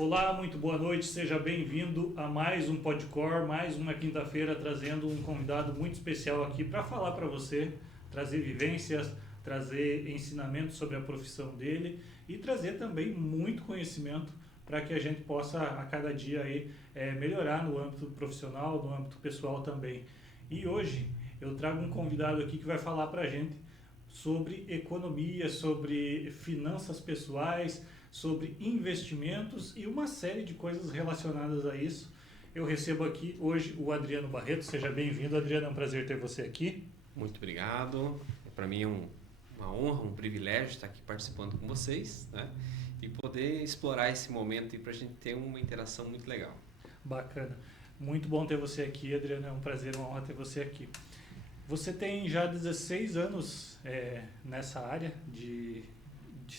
Olá, muito boa noite, seja bem-vindo a mais um Podcor, mais uma quinta-feira trazendo um convidado muito especial aqui para falar para você, trazer vivências, trazer ensinamentos sobre a profissão dele e trazer também muito conhecimento para que a gente possa a cada dia aí, melhorar no âmbito profissional, no âmbito pessoal também. E hoje eu trago um convidado aqui que vai falar para a gente sobre economia, sobre finanças pessoais, sobre investimentos e uma série de coisas relacionadas a isso. Eu recebo aqui hoje o Adriano Barreto. Seja bem-vindo, Adriano, é um prazer ter você aqui. Muito obrigado. Para mim é uma honra, um privilégio estar aqui participando com vocês, né? E poder explorar esse momento para a gente ter uma interação muito legal. Bacana. Muito bom ter você aqui, Adriano. É um prazer, uma honra ter você aqui. Você tem já 16 anos nessa área de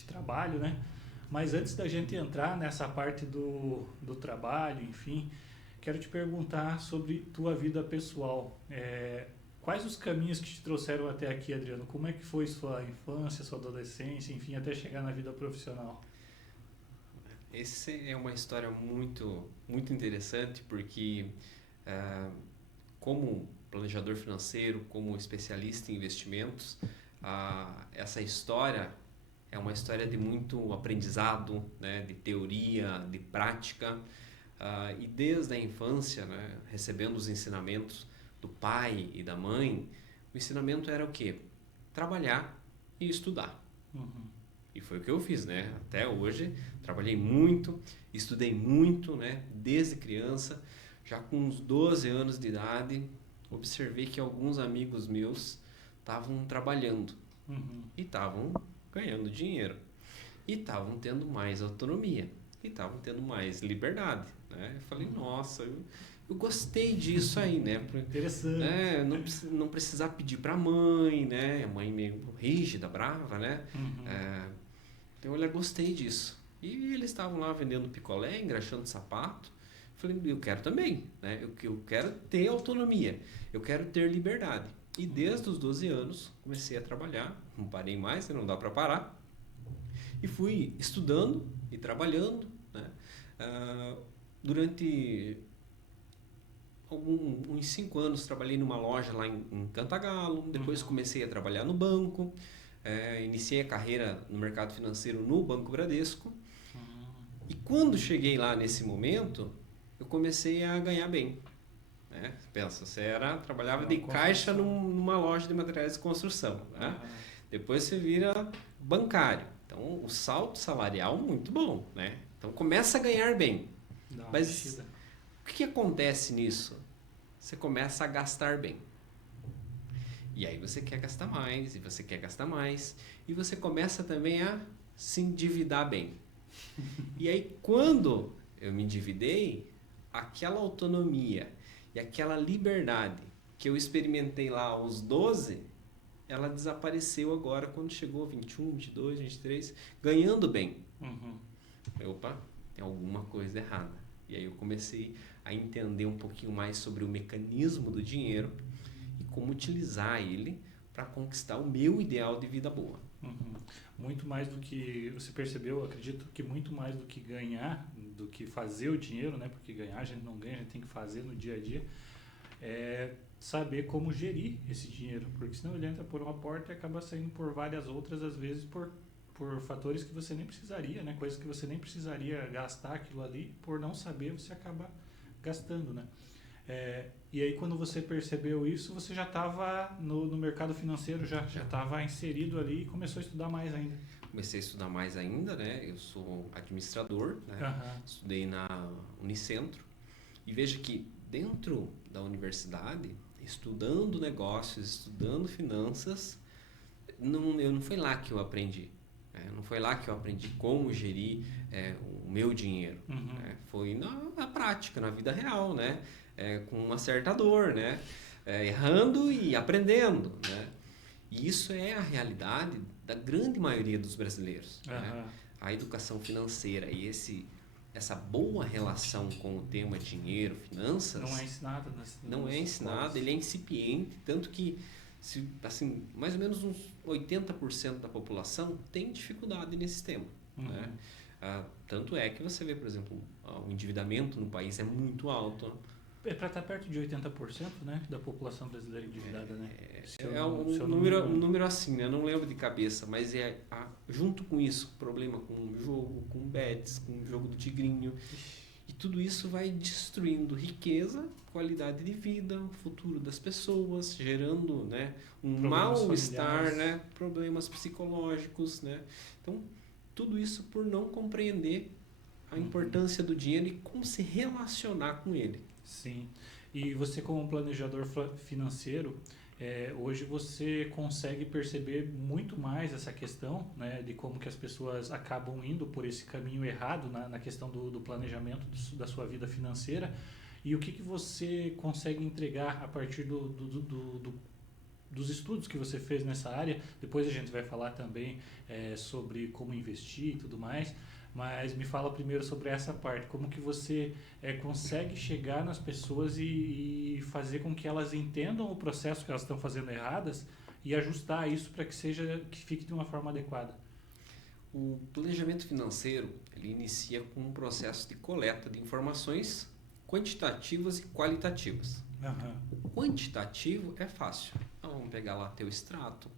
trabalho, né? Mas antes da gente entrar nessa parte do trabalho, enfim, quero te perguntar sobre tua vida pessoal. Quais os caminhos que te trouxeram até aqui, Adriano? Como é que foi sua infância, sua adolescência, enfim, até chegar na vida profissional? Essa é uma história muito, muito interessante porque, como planejador financeiro, como especialista em investimentos, essa história é uma história de muito aprendizado, né, de teoria, de prática, e desde a infância, né, recebendo os ensinamentos do pai e da mãe, o ensinamento era o quê? Trabalhar e estudar. Uhum. E foi o que eu fiz, né? Até hoje, trabalhei muito, estudei muito, né? Desde criança, já com uns 12 anos de idade, observei que alguns amigos meus estavam trabalhando e estavam ganhando dinheiro e estavam tendo mais autonomia e estavam tendo mais liberdade, né? Eu falei, nossa, eu gostei disso aí, né? Interessante. Não precisar pedir para a mãe, né? A mãe meio rígida, brava, né? Então eu gostei disso. E eles estavam lá vendendo picolé, engraxando sapato. Falei, eu quero também, né? Eu quero ter autonomia, eu quero ter liberdade. E desde os 12 anos comecei a trabalhar, não parei mais, não dá para parar. E fui estudando e trabalhando, né? Durante uns 5 anos trabalhei numa loja lá em Cantagalo, depois comecei a trabalhar no banco, iniciei a carreira no mercado financeiro no Banco Bradesco. E quando cheguei lá nesse momento, eu comecei a ganhar bem. Né? Pensa, trabalhava de caixa numa loja de materiais de construção. Né? Depois você vira bancário. Então, o salto salarial muito bom. Né? Então, começa a ganhar bem. Mas o que acontece nisso? Você começa a gastar bem. E aí você quer gastar mais, e você quer gastar mais. E você começa também a se endividar bem. E aí, quando eu me endividei, aquela autonomia e aquela liberdade que eu experimentei lá aos 12, ela desapareceu agora quando chegou a 21, 22, 23, ganhando bem. Opa, tem alguma coisa errada. E aí eu comecei a entender um pouquinho mais sobre o mecanismo do dinheiro e como utilizar ele para conquistar o meu ideal de vida boa. Muito mais do que você percebeu, acredito que muito mais do que ganhar, do que fazer o dinheiro, né? Porque ganhar a gente não ganha, a gente tem que fazer no dia a dia, é saber como gerir esse dinheiro, porque senão ele entra por uma porta e acaba saindo por várias outras, às vezes por fatores que você nem precisaria, né? Coisas que você nem precisaria gastar aquilo ali, por não saber você acaba gastando, né? E aí quando você percebeu isso, você já estava no mercado financeiro, já estava inserido ali e começou a estudar mais ainda. Comecei a estudar mais ainda, né? Eu sou administrador, né? Estudei na Unicentro e veja que dentro da universidade, estudando negócios, estudando finanças, não foi lá que eu aprendi. Não foi lá que eu aprendi como gerir o meu dinheiro. Foi na prática, na vida real, né? Com uma certa dor, né? Errando e aprendendo, né? E isso é a realidade da grande maioria dos brasileiros. Né? A educação financeira e essa boa relação com o tema dinheiro, finanças... Não é ensinado. Não é ensinado, ele é incipiente, tanto que assim, mais ou menos uns 80% da população tem dificuldade nesse tema. Né? Tanto é que você vê, por exemplo, o endividamento no país é muito alto. É para estar perto de 80%, né, da população brasileira endividada, né? Um número assim, né? Eu não lembro de cabeça, mas junto com isso, problema com jogo, com bets, com o jogo do tigrinho. E tudo isso vai destruindo riqueza, qualidade de vida, o futuro das pessoas, gerando, né, um mal-estar, né, problemas psicológicos, né? Então, tudo isso por não compreender a importância do dinheiro e como se relacionar com ele. Sim. E você, como planejador financeiro, hoje você consegue perceber muito mais essa questão, né, de como que as pessoas acabam indo por esse caminho errado na questão do planejamento da sua vida financeira, e o que você consegue entregar a partir dos estudos que você fez nessa área. Depois a gente vai falar também sobre como investir e tudo mais, mas me fala primeiro sobre essa parte, como que você consegue chegar nas pessoas e fazer com que elas entendam o processo que elas estão fazendo erradas e ajustar isso para que fique de uma forma adequada. O planejamento financeiro, ele inicia com um processo de coleta de informações quantitativas e qualitativas. O quantitativo é fácil. Vamos pegar lá teu extrato,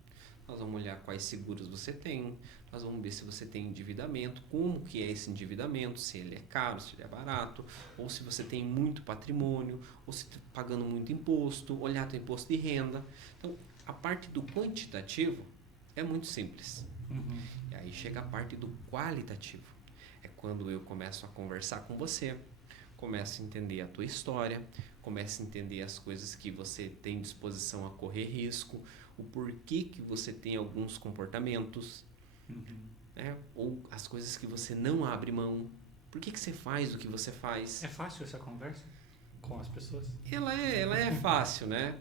nós vamos olhar quais seguros você tem, nós vamos ver se você tem endividamento, como que é esse endividamento, se ele é caro, se ele é barato, ou se você tem muito patrimônio, ou se está pagando muito imposto, olhar teu imposto de renda. Então, a parte do quantitativo é muito simples. E aí chega a parte do qualitativo. É quando eu começo a conversar com você, começo a entender a tua história, começo a entender as coisas que você tem disposição a correr risco, o porquê que você tem alguns comportamentos, né? Ou as coisas que você não abre mão. Por que você faz o que você faz? É fácil essa conversa com as pessoas? Ela é fácil, né?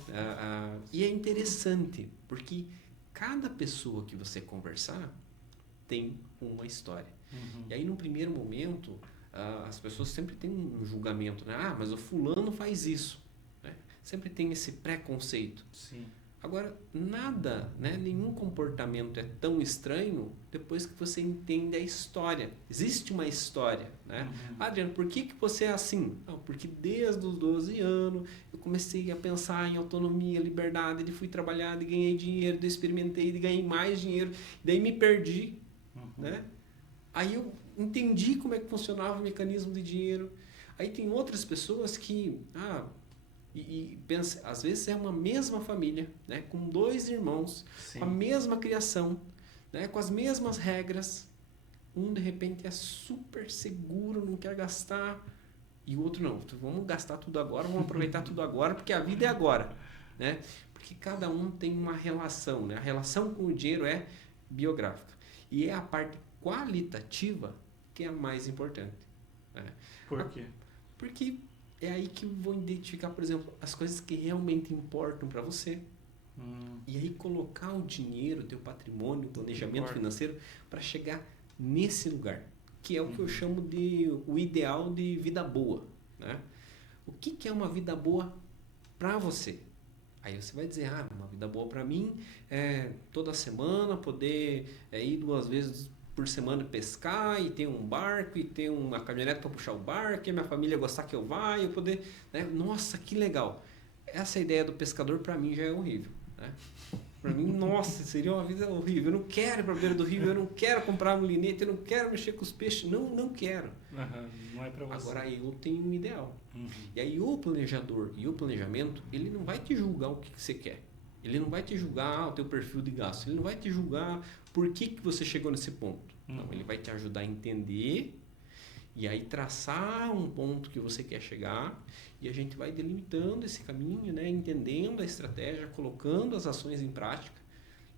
E é interessante, porque cada pessoa que você conversar tem uma história. E aí, no primeiro momento, as pessoas sempre têm um julgamento, né? Mas o fulano faz isso, né? Sempre tem esse preconceito. Sim. Agora, nada, né? Nenhum comportamento é tão estranho depois que você entende a história. Existe uma história, né? Adriano, por que você é assim? Não, porque desde os 12 anos eu comecei a pensar em autonomia, liberdade, fui trabalhar, ganhei dinheiro, experimentei, ganhei mais dinheiro, daí me perdi, né? Aí eu entendi como é que funcionava o mecanismo de dinheiro. Aí tem outras pessoas que pensa, às vezes é uma mesma família, né, com 2 irmãos, sim, com a mesma criação, né, com as mesmas regras. Um de repente é super seguro, não quer gastar, e o outro não. Vamos gastar tudo agora, vamos aproveitar tudo agora, porque a vida é agora, né? Porque cada um tem uma relação, né? A relação com o dinheiro é biográfica e é a parte qualitativa que é a mais importante, né? Por quê? Porque é aí que eu vou identificar, por exemplo, as coisas que realmente importam para você. E aí colocar o dinheiro, o teu patrimônio, o planejamento financeiro para chegar nesse lugar, que é o que eu chamo de o ideal de vida boa, né? O que é uma vida boa para você? Aí você vai dizer, uma vida boa para mim é toda semana poder ir 2 vezes por semana pescar, e ter um barco, e ter uma caminhonete para puxar o barco, e a minha família gostar que eu vá, e eu poder, né? Nossa, que legal. Essa ideia do pescador para mim já é horrível, né? Para mim, nossa, seria uma vida horrível. Eu não quero ir para a beira do rio, eu não quero comprar um linete, eu não quero mexer com os peixes, não quero. Não é para você. Agora eu tenho um ideal. E aí o planejador e o planejamento, ele não vai te julgar o que você quer. Ele não vai te julgar o teu perfil de gasto. Ele não vai te julgar por que você chegou nesse ponto. Não, ele vai te ajudar a entender e aí traçar um ponto que você quer chegar, e a gente vai delimitando esse caminho, né? Entendendo a estratégia, colocando as ações em prática.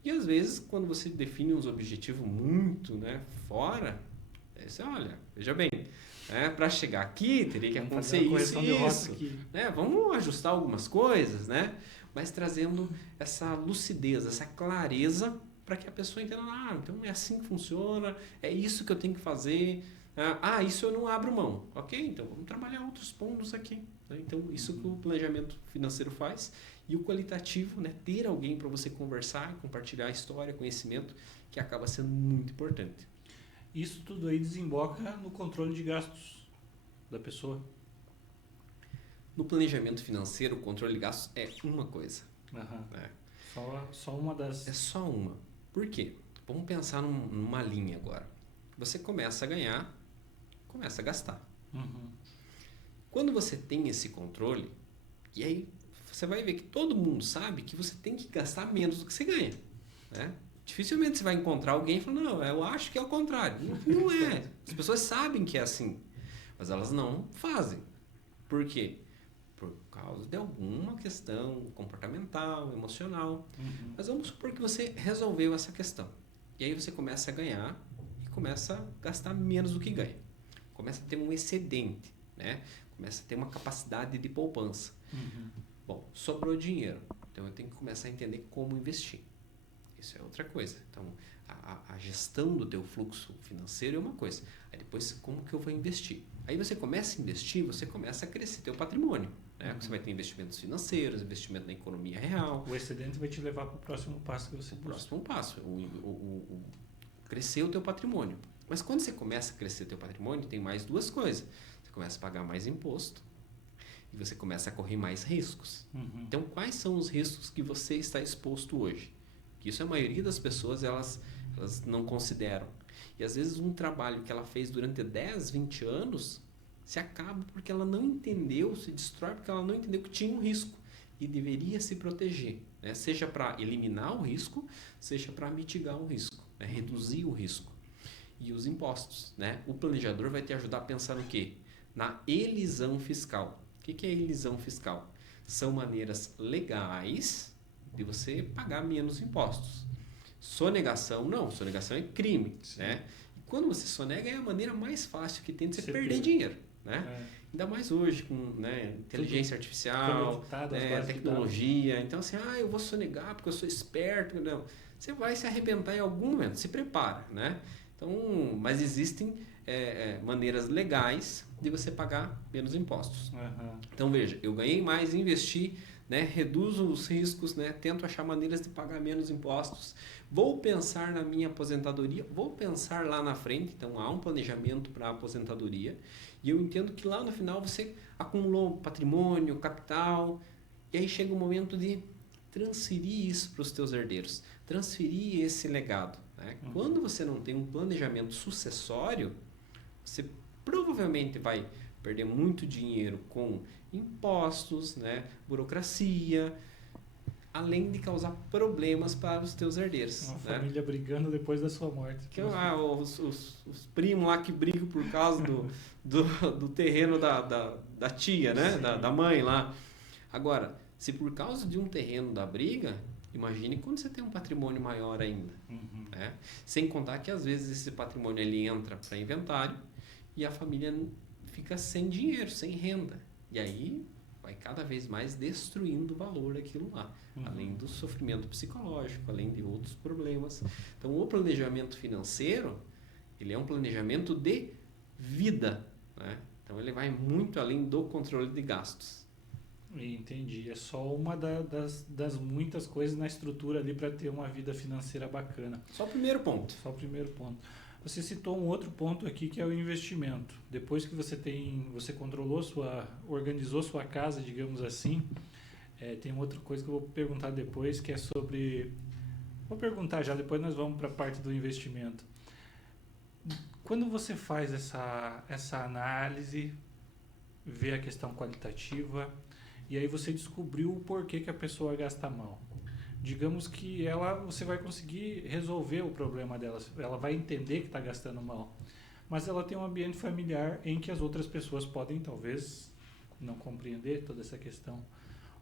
E às vezes, quando você define uns objetivos muito, né, fora, você olha, veja bem, para chegar aqui teria que acontecer isso, né? Vamos ajustar algumas coisas, né? Mas trazendo essa lucidez, essa clareza para que a pessoa entenda, então é assim que funciona, é isso que eu tenho que fazer, isso eu não abro mão. Ok, então vamos trabalhar outros pontos aqui, né? Então isso que o planejamento financeiro faz. E o qualitativo, né? Ter alguém para você conversar, compartilhar história, conhecimento, que acaba sendo muito importante. Isso tudo aí desemboca no controle de gastos da pessoa. No planejamento financeiro, o controle de gastos é uma coisa. Aham. Né? Só uma das... É só uma. Por quê? Vamos pensar numa linha agora. Você começa a ganhar, começa a gastar. Uhum. Quando você tem esse controle, e aí você vai ver que todo mundo sabe que você tem que gastar menos do que você ganha. Né? Dificilmente você vai encontrar alguém falando, não, eu acho que é o contrário. Não é. As pessoas sabem que é assim, mas elas não fazem. Por quê? Por causa de alguma questão comportamental, emocional. Uhum. Mas vamos supor que você resolveu essa questão. E aí você começa a ganhar e começa a gastar menos do que ganha. Começa a ter um excedente, né? Começa a ter uma capacidade de poupança. Uhum. Bom, sobrou dinheiro. Então eu tenho que começar a entender como investir. Isso é outra coisa. Então, a gestão do teu fluxo financeiro é uma coisa. Aí depois, como que eu vou investir? Aí você começa a investir, você começa a crescer teu patrimônio. Né? Você vai ter investimentos financeiros, investimento na economia real. O excedente vai te levar para o próximo passo que você busca. Próximo passo, crescer o teu patrimônio. Mas quando você começa a crescer o teu patrimônio, tem mais duas coisas. Você começa a pagar mais imposto e você começa a correr mais riscos. Uhum. Então, quais são os riscos que você está exposto hoje? Que isso a maioria das pessoas elas não consideram. E às vezes um trabalho que ela fez durante 10, 20 anos se acaba porque ela não entendeu, se destrói porque ela não entendeu que tinha um risco e deveria se proteger, né? Seja para eliminar o risco, seja para mitigar o risco, né? Reduzir o risco. E os impostos, né? O planejador vai te ajudar a pensar no quê? Na elisão fiscal. O que é elisão fiscal? São maneiras legais de você pagar menos impostos. Sonegação, não. Sonegação é crime, né? E quando você sonega, é a maneira mais fácil que tem de você perder dinheiro, né? É. Ainda mais hoje com, né, inteligência artificial, né, tecnologia. Então, assim, eu vou sonegar porque eu sou esperto. Não. Você vai se arrebentar em algum momento. Se prepara, né? Então, mas existem maneiras legais de você pagar menos impostos. Uhum. Então, veja, eu ganhei mais, investi, né, reduzo os riscos, né, tento achar maneiras de pagar menos impostos, vou pensar na minha aposentadoria, vou pensar lá na frente, então há um planejamento para a aposentadoria, e eu entendo que lá no final você acumulou patrimônio, capital, e aí chega o momento de transferir isso para os teus herdeiros, transferir esse legado. Né? Uhum. Quando você não tem um planejamento sucessório, você provavelmente vai perder muito dinheiro com impostos, né, burocracia, além de causar problemas para os teus herdeiros. Uma né? família brigando depois da sua morte. Que, os primos lá que brigam por causa do terreno da tia, né? Da mãe lá. Agora, se por causa de um terreno da briga, imagine quando você tem um patrimônio maior ainda. Uhum. Né? Sem contar que às vezes esse patrimônio ele entra para inventário e a família fica sem dinheiro, sem renda. E aí vai cada vez mais destruindo o valor daquilo lá. Uhum. Além do sofrimento psicológico, além de outros problemas. Então, o planejamento financeiro, ele é um planejamento de vida. Né? Então, ele vai muito além do controle de gastos. Entendi. É só uma das muitas coisas na estrutura ali para ter uma vida financeira bacana. Só o primeiro ponto. Só o primeiro ponto. Você citou um outro ponto aqui que é o investimento. Depois que você organizou sua casa, digamos assim, tem outra coisa que eu vou perguntar depois, que é sobre... Vou perguntar já, depois nós vamos para a parte do investimento. Quando você faz essa análise, vê a questão qualitativa, e aí você descobriu o porquê que a pessoa gasta mal. Digamos que você vai conseguir resolver o problema dela, ela vai entender que está gastando mal, mas ela tem um ambiente familiar em que as outras pessoas podem talvez não compreender toda essa questão.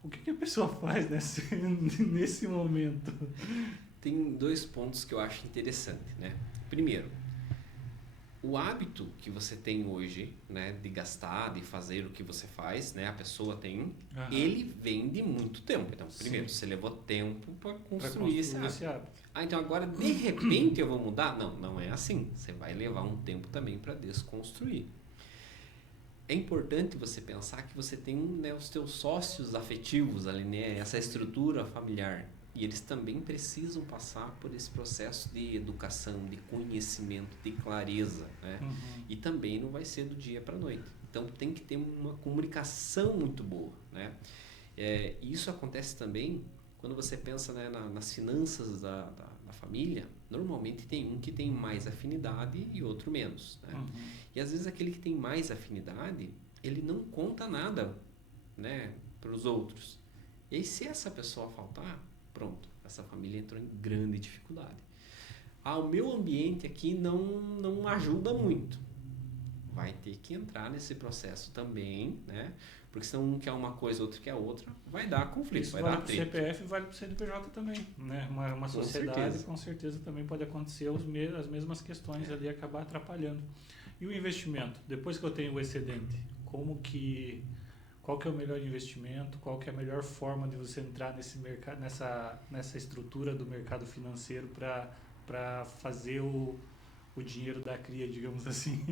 O que a pessoa faz nesse momento? Tem dois pontos que eu acho interessante, né? Primeiro, o hábito que você tem hoje, né, de gastar, de fazer o que você faz, né, a pessoa tem, ele vem de muito tempo. Então, primeiro, você levou tempo para construir esse hábito. Então agora, de repente, eu vou mudar? Não, não é assim. Você vai levar um tempo também para desconstruir. É importante você pensar que você tem, né, os teus sócios afetivos ali, né, essa estrutura familiar. E eles também precisam passar por esse processo de educação, de conhecimento, de clareza, né? E também não vai ser do dia para a noite. Então tem que ter uma comunicação muito boa, né? E isso acontece também quando você pensa, né, nas finanças da família. Normalmente tem um que tem mais afinidade e outro menos, né? E às vezes aquele que tem mais afinidade, ele não conta nada, né, para os outros. E aí, se essa pessoa faltar, pronto, essa família entrou em grande dificuldade. O meu ambiente aqui não ajuda muito. Vai ter que entrar nesse processo também, né? Porque se um quer uma coisa, outro quer outra, vai dar conflito, Isso vai vale dar para o CPF e vale para o CNPJ também, né? Uma sociedade, com certeza também pode acontecer as mesmas questões ali, acabar atrapalhando. E o investimento? Depois que eu tenho o excedente, qual que é o melhor investimento? Qual que é a melhor forma de você entrar nesse mercado, nessa estrutura do mercado financeiro para fazer o dinheiro da cria, digamos assim?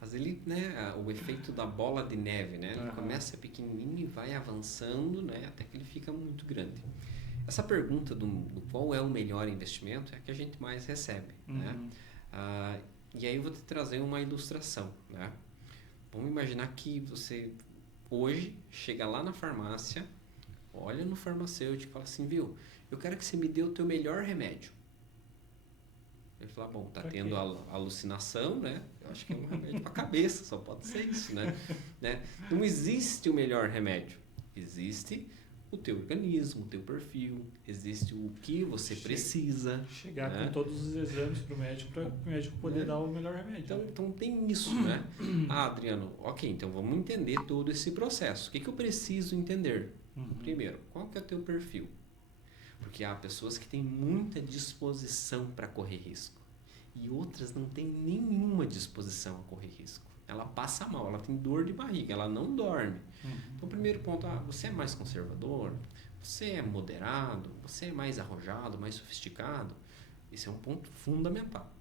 Mas ele, né, o efeito da bola de neve, né? Ele começa pequenininho e vai avançando, né, até que ele fica muito grande. Essa pergunta do qual é o melhor investimento é a que a gente mais recebe, né? E aí eu vou te trazer uma ilustração, né? Vamos imaginar que você hoje chega lá na farmácia, olha no farmacêutico e fala assim, viu, eu quero que você me dê o teu melhor remédio. Ele fala, bom, tá tendo alucinação, né? Eu acho que é um remédio para a cabeça, só pode ser isso, né? Não existe o melhor remédio. Existe o teu organismo, o teu perfil, existe o que você precisa. Chegar com todos os exames para o médico poder dar o melhor remédio. Então tem isso, né? Adriano, ok, então vamos entender todo esse processo. O que eu preciso entender? Primeiro, qual que é o teu perfil? Porque há pessoas que têm muita disposição para correr risco e outras não têm nenhuma disposição a correr risco. Ela passa mal, ela tem dor de barriga, ela não dorme. Então, primeiro ponto, você é mais conservador, você é moderado, você é mais arrojado, mais sofisticado. Esse é um ponto fundamental.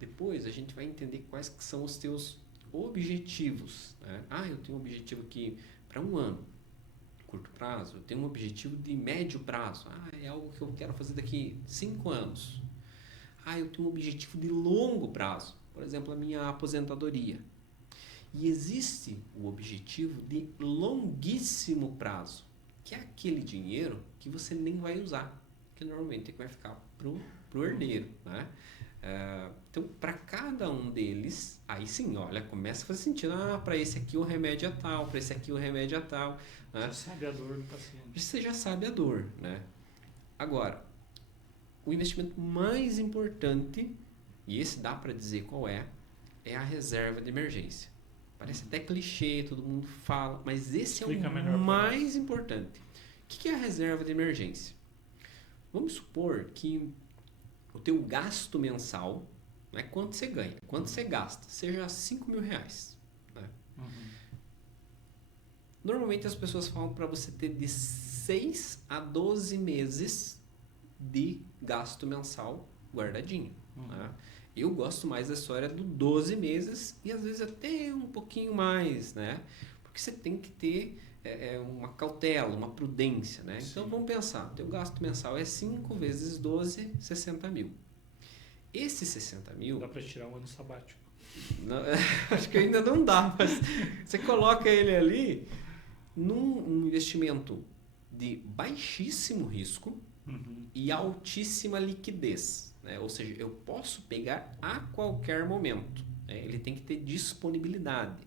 Depois, a gente vai entender quais que são os teus objetivos, né? Eu tenho um objetivo aqui para 1 ano. Curto prazo, eu tenho um objetivo de médio prazo. É algo que eu quero fazer daqui 5 anos. Eu tenho um objetivo de longo prazo, por exemplo, a minha aposentadoria. E existe o objetivo de longuíssimo prazo, que é aquele dinheiro que você nem vai usar, que normalmente vai ficar pro herdeiro, né? Então, para cada um deles, aí sim, olha, começa a fazer sentido. Para esse aqui o remédio é tal, para esse aqui o remédio é tal. Né? Você sabe a dor do paciente. Você já sabe a dor, né? Agora, o investimento mais importante, e esse dá para dizer qual é a reserva de emergência. Parece até clichê, todo mundo fala, mas esse Explica é o mais importante. O que é a reserva de emergência? Vamos supor que o teu gasto mensal, não é quanto você ganha, quanto você gasta, seja 5 mil reais. Né? Normalmente as pessoas falam para você ter de 6 a 12 meses de gasto mensal guardadinho. Né? Eu gosto mais da história do 12 meses e às vezes até um pouquinho mais, né? Porque você tem que ter uma cautela, uma prudência, né? Sim. Então vamos pensar, teu gasto mensal é 5 vezes 12, 60 mil. Esse 60 mil... Dá para tirar um ano sabático. Não, acho que ainda não dá, mas você coloca ele ali num investimento de baixíssimo risco e altíssima liquidez. Né? Ou seja, eu posso pegar a qualquer momento. Né? Ele tem que ter disponibilidade.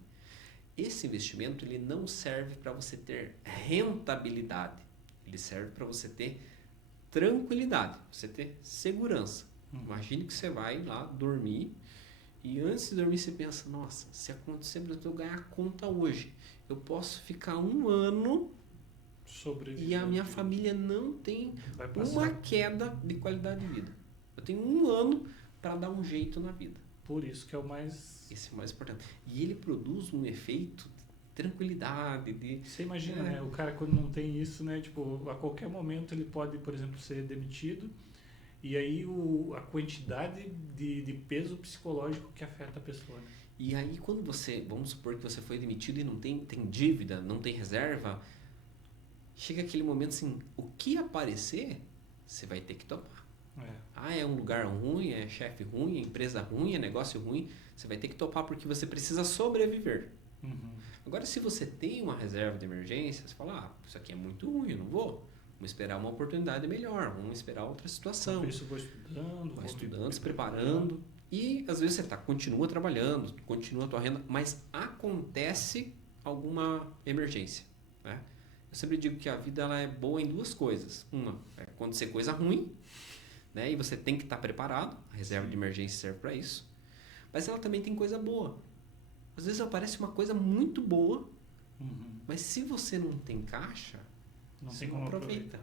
Esse investimento ele não serve para você ter rentabilidade. Ele serve para você ter tranquilidade, você ter segurança. Imagine que você vai lá dormir e antes de dormir você pensa, nossa, se acontecer para eu ganhar a conta hoje, eu posso ficar 1 ano e a minha família não tem uma queda de qualidade de vida. Eu tenho 1 ano para dar um jeito na vida. Por isso que é o mais... Esse é o mais importante. E ele produz um efeito de tranquilidade. Você imagina, né? O cara quando não tem isso, né? Tipo, a qualquer momento ele pode, por exemplo, ser demitido. E aí a quantidade de peso psicológico que afeta a pessoa. Né? E aí quando vamos supor que você foi demitido e não tem dívida, não tem reserva, chega aquele momento assim, o que aparecer você vai ter que topar. É. Ah, é um lugar ruim, é chefe ruim, é empresa ruim, é negócio ruim. Você vai ter que topar porque você precisa sobreviver. Uhum. Agora, se você tem uma reserva de emergência, você fala, isso aqui é muito ruim, eu não vou. Vamos esperar uma oportunidade melhor, vamos esperar outra situação. Por isso eu vou estudando. Vai estudando, se preparando. E às vezes você continua trabalhando, continua a tua renda, mas acontece alguma emergência. Né? Eu sempre digo que a vida ela é boa em duas coisas. Uma, é acontecer coisa ruim, né? E você tem que estar preparado. A reserva de emergência serve para isso. Mas ela também tem coisa boa. Às vezes aparece uma coisa muito boa, mas se você não tem caixa, não você tem não como aproveita.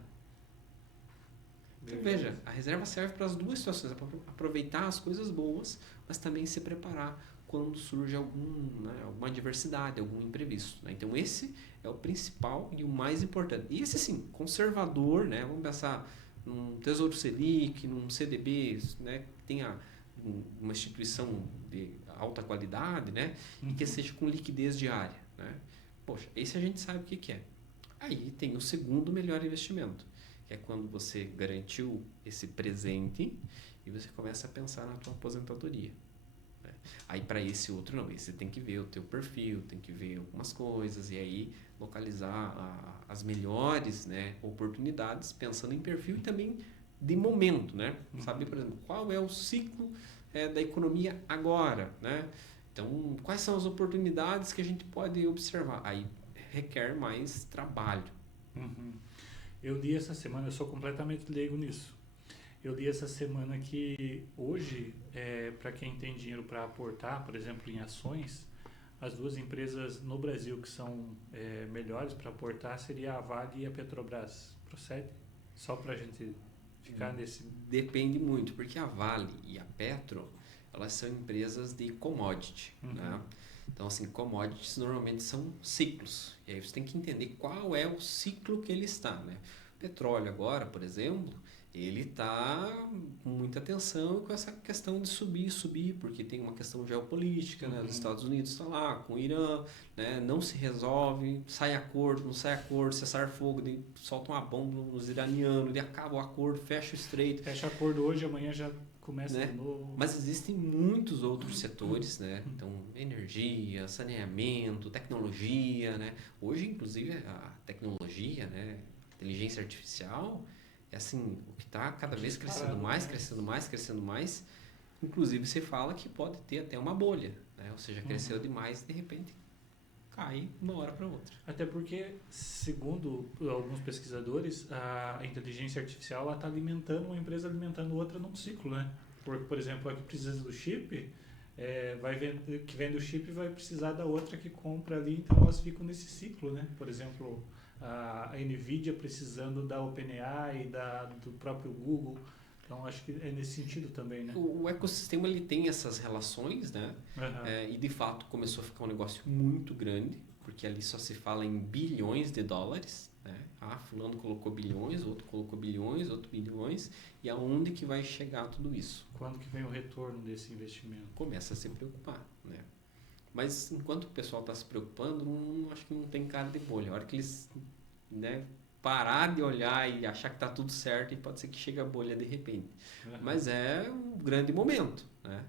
Então veja, a reserva serve para as duas situações, é para aproveitar as coisas boas, mas também se preparar quando surge alguma adversidade, algum imprevisto. Né? Então esse é o principal e o mais importante. E esse sim, conservador, né? Vamos pensar num Tesouro Selic, num CDB, né? Que tenha uma instituição de alta qualidade, né? E que seja com liquidez diária. Né? Poxa, esse a gente sabe o que é. Aí tem o segundo melhor investimento, que é quando você garantiu esse presente e você começa a pensar na tua aposentadoria. Né? Aí para esse outro não, esse você tem que ver o teu perfil, tem que ver algumas coisas e aí localizar as melhores, né, oportunidades pensando em perfil e também de momento, né? Saber, por exemplo, qual é o ciclo da economia agora, né? Então, quais são as oportunidades que a gente pode observar? Aí requer mais trabalho. Eu li essa semana, eu sou completamente leigo nisso. Eu li essa semana que hoje, para quem tem dinheiro para aportar, por exemplo, em ações, as duas empresas no Brasil que são melhores para aportar seria a Vale e a Petrobras. Procede? Só para a gente ficar nesse... Depende muito, porque a Vale e a Petro, elas são empresas de commodity, né? Então, assim, commodities normalmente são ciclos. E aí você tem que entender qual é o ciclo que ele está, né? Petróleo agora, por exemplo, ele está com muita atenção com essa questão de subir, porque tem uma questão geopolítica, né? Os Estados Unidos estão lá com o Irã, né? Não se resolve, sai acordo, não sai acordo, cessar fogo, solta uma bomba nos iranianos, acaba o acordo, fecha o estreito. Fecha acordo hoje, amanhã já começa né? de novo. Mas existem muitos outros setores, né? Então, energia, saneamento, tecnologia, né? Hoje, inclusive, a tecnologia, né? Inteligência artificial, é assim, o que está cada vez crescendo mais. Inclusive, se fala que pode ter até uma bolha, né? Ou seja, cresceu demais e, de repente, cai de uma hora para outra. Até porque, segundo alguns pesquisadores, a inteligência artificial está alimentando uma empresa, alimentando outra num ciclo, né? Por exemplo, a que precisa do chip, que vende o chip vai precisar da outra que compra ali, então elas ficam nesse ciclo, né? Por exemplo, a Nvidia precisando da OpenAI e do próprio Google. Então, acho que é nesse sentido também, né? O ecossistema ele tem essas relações, né? E de fato começou a ficar um negócio muito grande, porque ali só se fala em bilhões de dólares, né? Fulano colocou bilhões, outro colocou bilhões, outro bilhões, e aonde que vai chegar tudo isso? Quando que vem o retorno desse investimento? Começa a se preocupar, né? Mas enquanto o pessoal está se preocupando, acho que não tem cara de bolha. A hora que eles, né, parar de olhar e achar que está tudo certo, e pode ser que chegue a bolha de repente. Mas é um grande momento, né?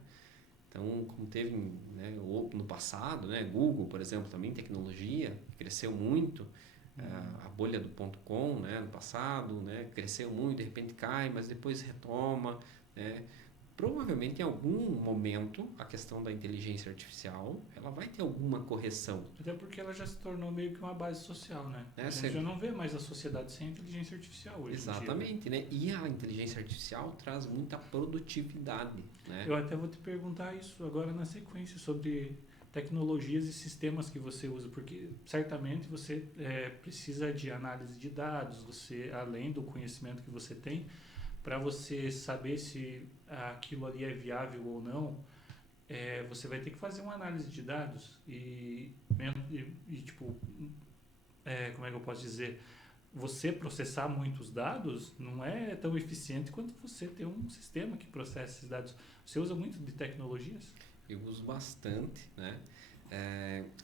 Então, como teve, né, no passado, né, Google, por exemplo, também tecnologia, cresceu muito. A bolha do .com, né, no passado, né, cresceu muito, de repente cai, mas depois retoma, né? Provavelmente em algum momento a questão da inteligência artificial ela vai ter alguma correção. Até porque ela já se tornou meio que uma base social, né? A gente já não vê mais a sociedade sem inteligência artificial hoje. Exatamente, né? E a inteligência artificial traz muita produtividade, né? Eu até vou te perguntar isso agora na sequência sobre tecnologias e sistemas que você usa, porque certamente você precisa de análise de dados, você além do conhecimento que você tem, para você saber se aquilo ali é viável ou não, você vai ter que fazer uma análise de dados e tipo, como é que eu posso dizer? Você processar muitos dados não é tão eficiente quanto você ter um sistema que processa esses dados. Você usa muito de tecnologias? Eu uso bastante, né?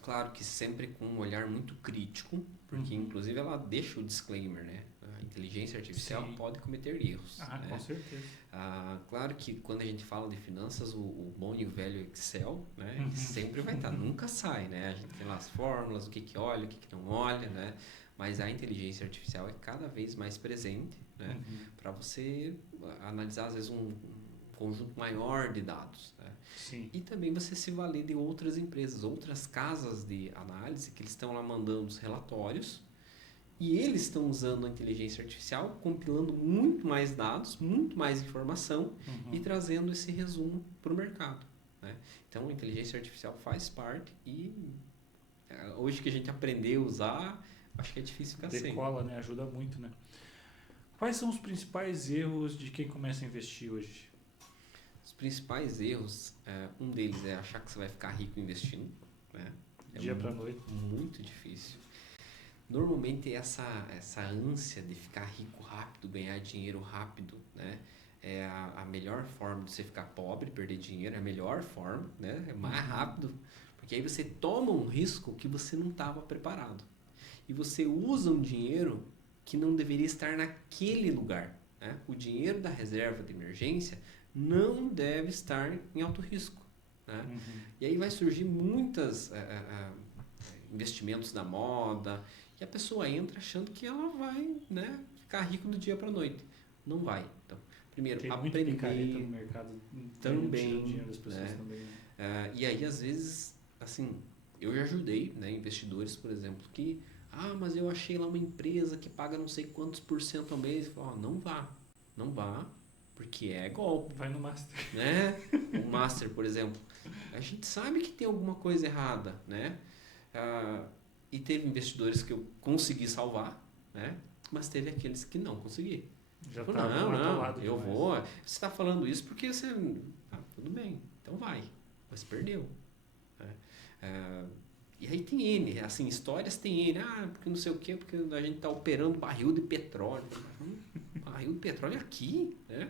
Claro que sempre com um olhar muito crítico, porque inclusive ela deixa o disclaimer, né? A inteligência artificial Sim. pode cometer erros. Né? Com certeza. Claro que quando a gente fala de finanças, o bom e o velho Excel, né, ele sempre vai estar, nunca sai, né? A gente tem lá as fórmulas, o que olha, o que não olha, né? Mas a inteligência artificial é cada vez mais presente, né? Para você analisar, às vezes, um conjunto maior de dados, né? Sim. E também você se valer de outras empresas, outras casas de análise que eles estão lá mandando os relatórios e eles estão usando a inteligência artificial, compilando muito mais dados, muito mais informação e trazendo esse resumo para o mercado, né? Então, a inteligência artificial faz parte e hoje que a gente aprendeu a usar, acho que é difícil ficar sem. Decola, né? Ajuda muito, né? Quais são os principais erros de quem começa a investir hoje? Os principais erros, um deles é achar que você vai ficar rico investindo, né? Dia para noite. Muito difícil. Normalmente essa ânsia de ficar rico rápido, ganhar dinheiro rápido, né? É a melhor forma de você ficar pobre, perder dinheiro, é a melhor forma, né? É mais rápido, porque aí você toma um risco que você não estava preparado. E você usa um dinheiro que não deveria estar naquele lugar, né? O dinheiro da reserva de emergência não deve estar em alto risco, né? E aí vai surgir muitos investimentos da moda e a pessoa entra achando que ela vai, né, ficar rico do dia para a noite. Não vai. Então, primeiro, tem aprender muito picareta no mercado também, dinheiro das pessoas, né? também, né? E aí, às vezes, assim, eu já ajudei, né, investidores, por exemplo, que mas eu achei lá uma empresa que paga não sei quantos % ao mês. Não vá, porque é golpe. Vai no Master. Né? O Master, por exemplo, a gente sabe que tem alguma coisa errada, né? E teve investidores que eu consegui salvar, né? Mas teve aqueles que não consegui. Já Falei, tá não, eu vou. Você está falando isso porque você... tudo bem, então vai. Mas perdeu. Né? E aí tem N, assim, histórias tem N. Porque não sei o quê, porque a gente está operando barril de petróleo. Barril de petróleo aqui, né?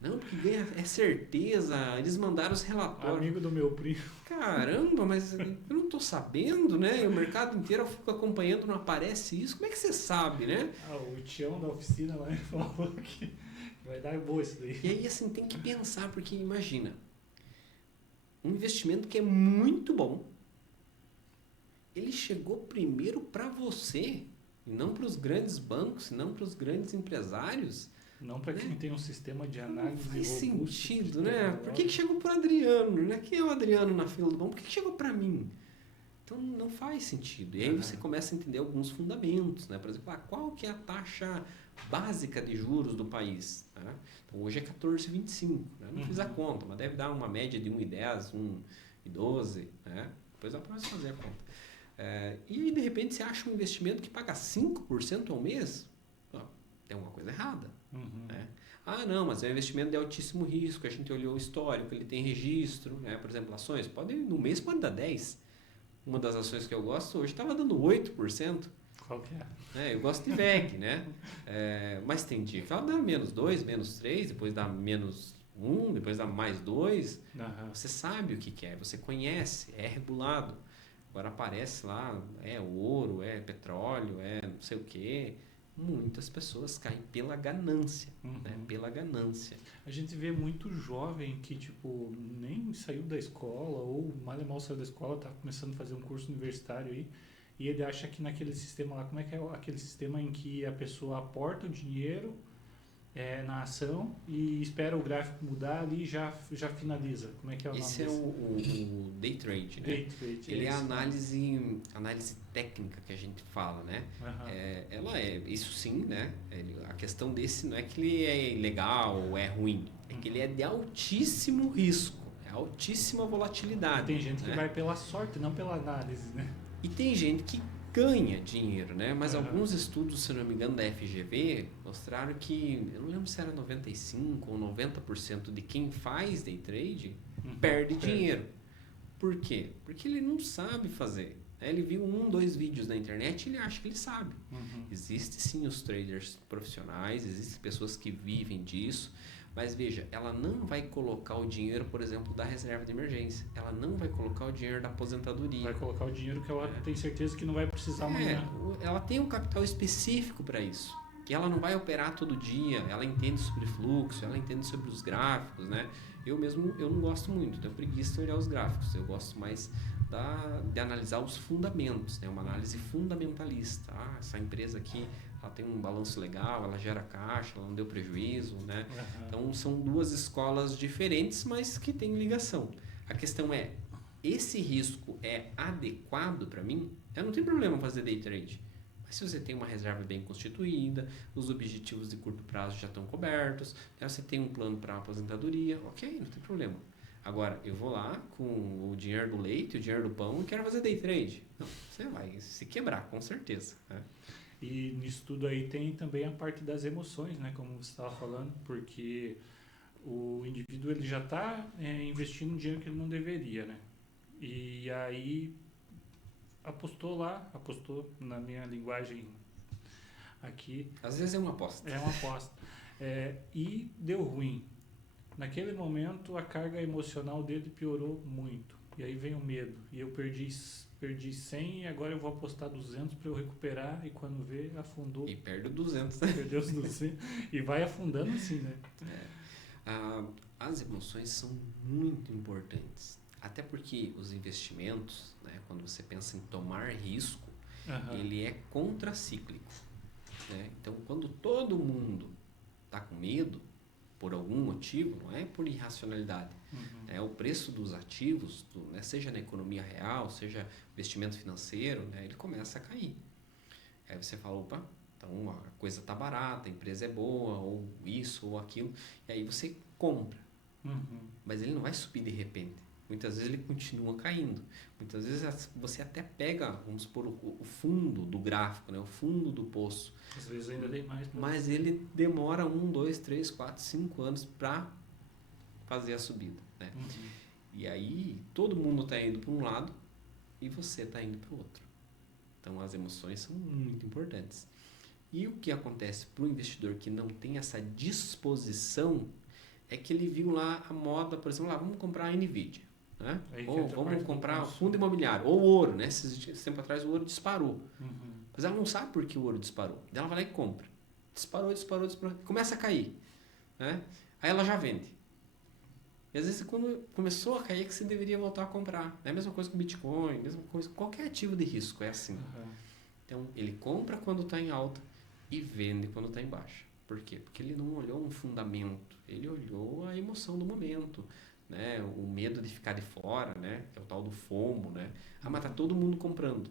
Não, porque ganha, é certeza, eles mandaram os relatórios. Amigo do meu primo. Caramba, mas eu não estou sabendo, né? E o mercado inteiro eu fico acompanhando, não aparece isso. Como é que você sabe, né? O Tião da oficina lá falou que vai dar boa isso daí. E aí, assim, tem que pensar, porque imagina, um investimento que é muito bom, ele chegou primeiro para você, e não para os grandes bancos, não para os grandes empresários. Não para quem tem um sistema de análise não faz robusto, sentido, né? Por que chegou para o Adriano, né? Quem é o Adriano na fila do banco? Por que chegou para mim? Então, não faz sentido. E aí você começa a entender alguns fundamentos, né? Por exemplo, qual que é a taxa básica de juros do país? Né? Então, hoje é 14,25. Né? Não fiz a conta, mas deve dar uma média de 1,10, 1,12. Né? Depois dá para fazer a conta. E aí, de repente, você acha um investimento que paga 5% ao mês? Tem alguma coisa errada. Né? Não, mas é um investimento de altíssimo risco. A gente olhou o histórico, ele tem registro. Né? Por exemplo, ações, no mês pode dar 10%. Uma das ações que eu gosto hoje estava dando 8%. Qual que é? Eu gosto de VEG, né? Mas tem dia que ela dá menos 2, menos 3, depois dá menos 1, depois dá mais 2. Você sabe o que é, você conhece, é regulado. Agora aparece lá, ouro, petróleo, não sei o quê. Muitas pessoas caem pela ganância, né? Pela ganância. A gente vê muito jovem que, tipo, nem saiu da escola ou mal e mal saiu da escola, tá começando a fazer um curso universitário aí, e ele acha que naquele sistema lá, como é que é aquele sistema em que a pessoa aporta o dinheiro na ação e espera o gráfico mudar ali e já finaliza. Como é que é o nome Esse é o day trade, né? Day trade. Ele é a análise técnica que a gente fala, né? Ela isso sim, né? A questão desse não é que ele é ilegal ou é ruim, é que ele é de altíssimo risco, altíssima volatilidade. Tem gente que vai pela sorte, não pela análise, né? E tem gente que ganha dinheiro, né? Mas alguns estudos, se não me engano, da FGV mostraram que, eu não lembro se era 95% ou 90% de quem faz day trade perde dinheiro. Por quê? Porque ele não sabe fazer. Ele viu 1, 2 vídeos na internet e ele acha que ele sabe. Existem sim os traders profissionais, existem pessoas que vivem disso, mas veja, ela não vai colocar o dinheiro, por exemplo, da reserva de emergência. Ela não vai colocar o dinheiro da aposentadoria. Vai colocar o dinheiro que ela tem certeza que não vai precisar amanhã. Ela tem um capital específico para isso. que ela não vai operar todo dia, ela entende sobre fluxo, ela entende sobre os gráficos, né? Eu mesmo, eu não gosto muito, tenho preguiça de olhar os gráficos, eu gosto mais de analisar os fundamentos, né? Uma análise fundamentalista. Ah, essa empresa aqui, ela tem um balanço legal, ela gera caixa, ela não deu prejuízo, né? Aham. Então, são duas escolas diferentes, mas que têm ligação. A questão é, esse risco é adequado para mim? Eu não tenho problema fazer day trade. Mas se você tem uma reserva bem constituída, os objetivos de curto prazo já estão cobertos, né? Você tem um plano para aposentadoria, ok, não tem problema. Agora, eu vou lá com o dinheiro do leite, o dinheiro do pão e quero fazer day trade. Não, você vai se quebrar, com certeza. Né? E nisso tudo aí tem também a parte das emoções, né? Como você estava falando, porque o indivíduo ele já está investindo um dinheiro que ele não deveria, né? E aí apostou na minha linguagem aqui, Às vezes é uma aposta. é uma aposta. E deu ruim. Naquele momento a carga emocional dele piorou muito. E aí vem o medo. E eu perdi 100 e agora eu vou apostar 200 para eu recuperar. E quando vê, afundou. E perde o 200, né? Perdeu os 200. E vai afundando assim, né? As emoções são muito importantes. Até porque os investimentos, né, quando você pensa em tomar risco, Aham. ele é contracíclico. Né? Então, quando todo mundo está com medo, por algum motivo, não é por irracionalidade, Uhum. o preço dos ativos, né, seja na economia real, seja investimento financeiro, né, ele começa a cair. Aí você fala, opa, então a coisa está barata, a empresa é boa, ou isso, ou aquilo, e aí você compra. Uhum. Mas ele não vai subir de repente. Muitas vezes ele continua caindo. Muitas vezes você até pega, vamos supor, o fundo do gráfico, né? O fundo do poço. Às vezes ainda tem mais. Mas ele demora 1, 2, 3, 4, 5 anos para fazer a subida. Né? Uhum. E aí todo mundo está indo para um lado e você está indo para o outro. Então as emoções são muito importantes. E o que acontece para o investidor que não tem essa disposição é que ele viu lá a moda, por exemplo, vamos comprar a Nvidia. Né? Ou vamos comprar fundo imobiliário, ou ouro, né? Esse tempo atrás o ouro disparou. Uhum. Mas ela não sabe por que o ouro disparou. Daí ela vai lá e compra. Disparou. Começa a cair. Né? Aí ela já vende. E às vezes quando começou a cair é que você deveria voltar a comprar. É a mesma coisa com Bitcoin, mesma coisa com qualquer ativo de risco, é assim. Uhum. Então ele compra quando está em alta e vende quando está em baixa. Por quê? Porque ele não olhou um fundamento, ele olhou a emoção do momento. Né? O medo de ficar de fora, né? Que é o tal do FOMO, né? Mas tá todo mundo comprando.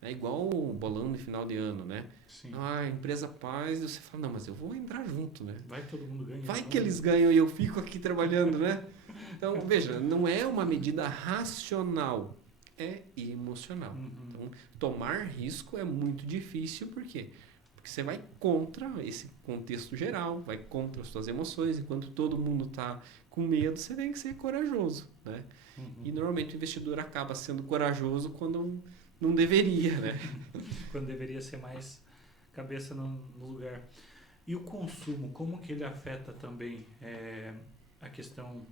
É igual o bolão de final de ano, né? Sim. Empresa paz, você fala, não, mas eu vou entrar junto, né? Vai todo mundo ganhar. Vai que eles ganham e eu fico aqui trabalhando, né? Então, veja, não é uma medida racional, é emocional. Uhum. Então, tomar risco é muito difícil, por quê? Porque você vai contra esse contexto geral, vai contra as suas emoções, enquanto todo mundo está com medo, você tem que ser corajoso, né? Uhum. E normalmente o investidor acaba sendo corajoso quando não deveria, né? Quando deveria ser mais cabeça no lugar. E o consumo, como que ele afeta também a questão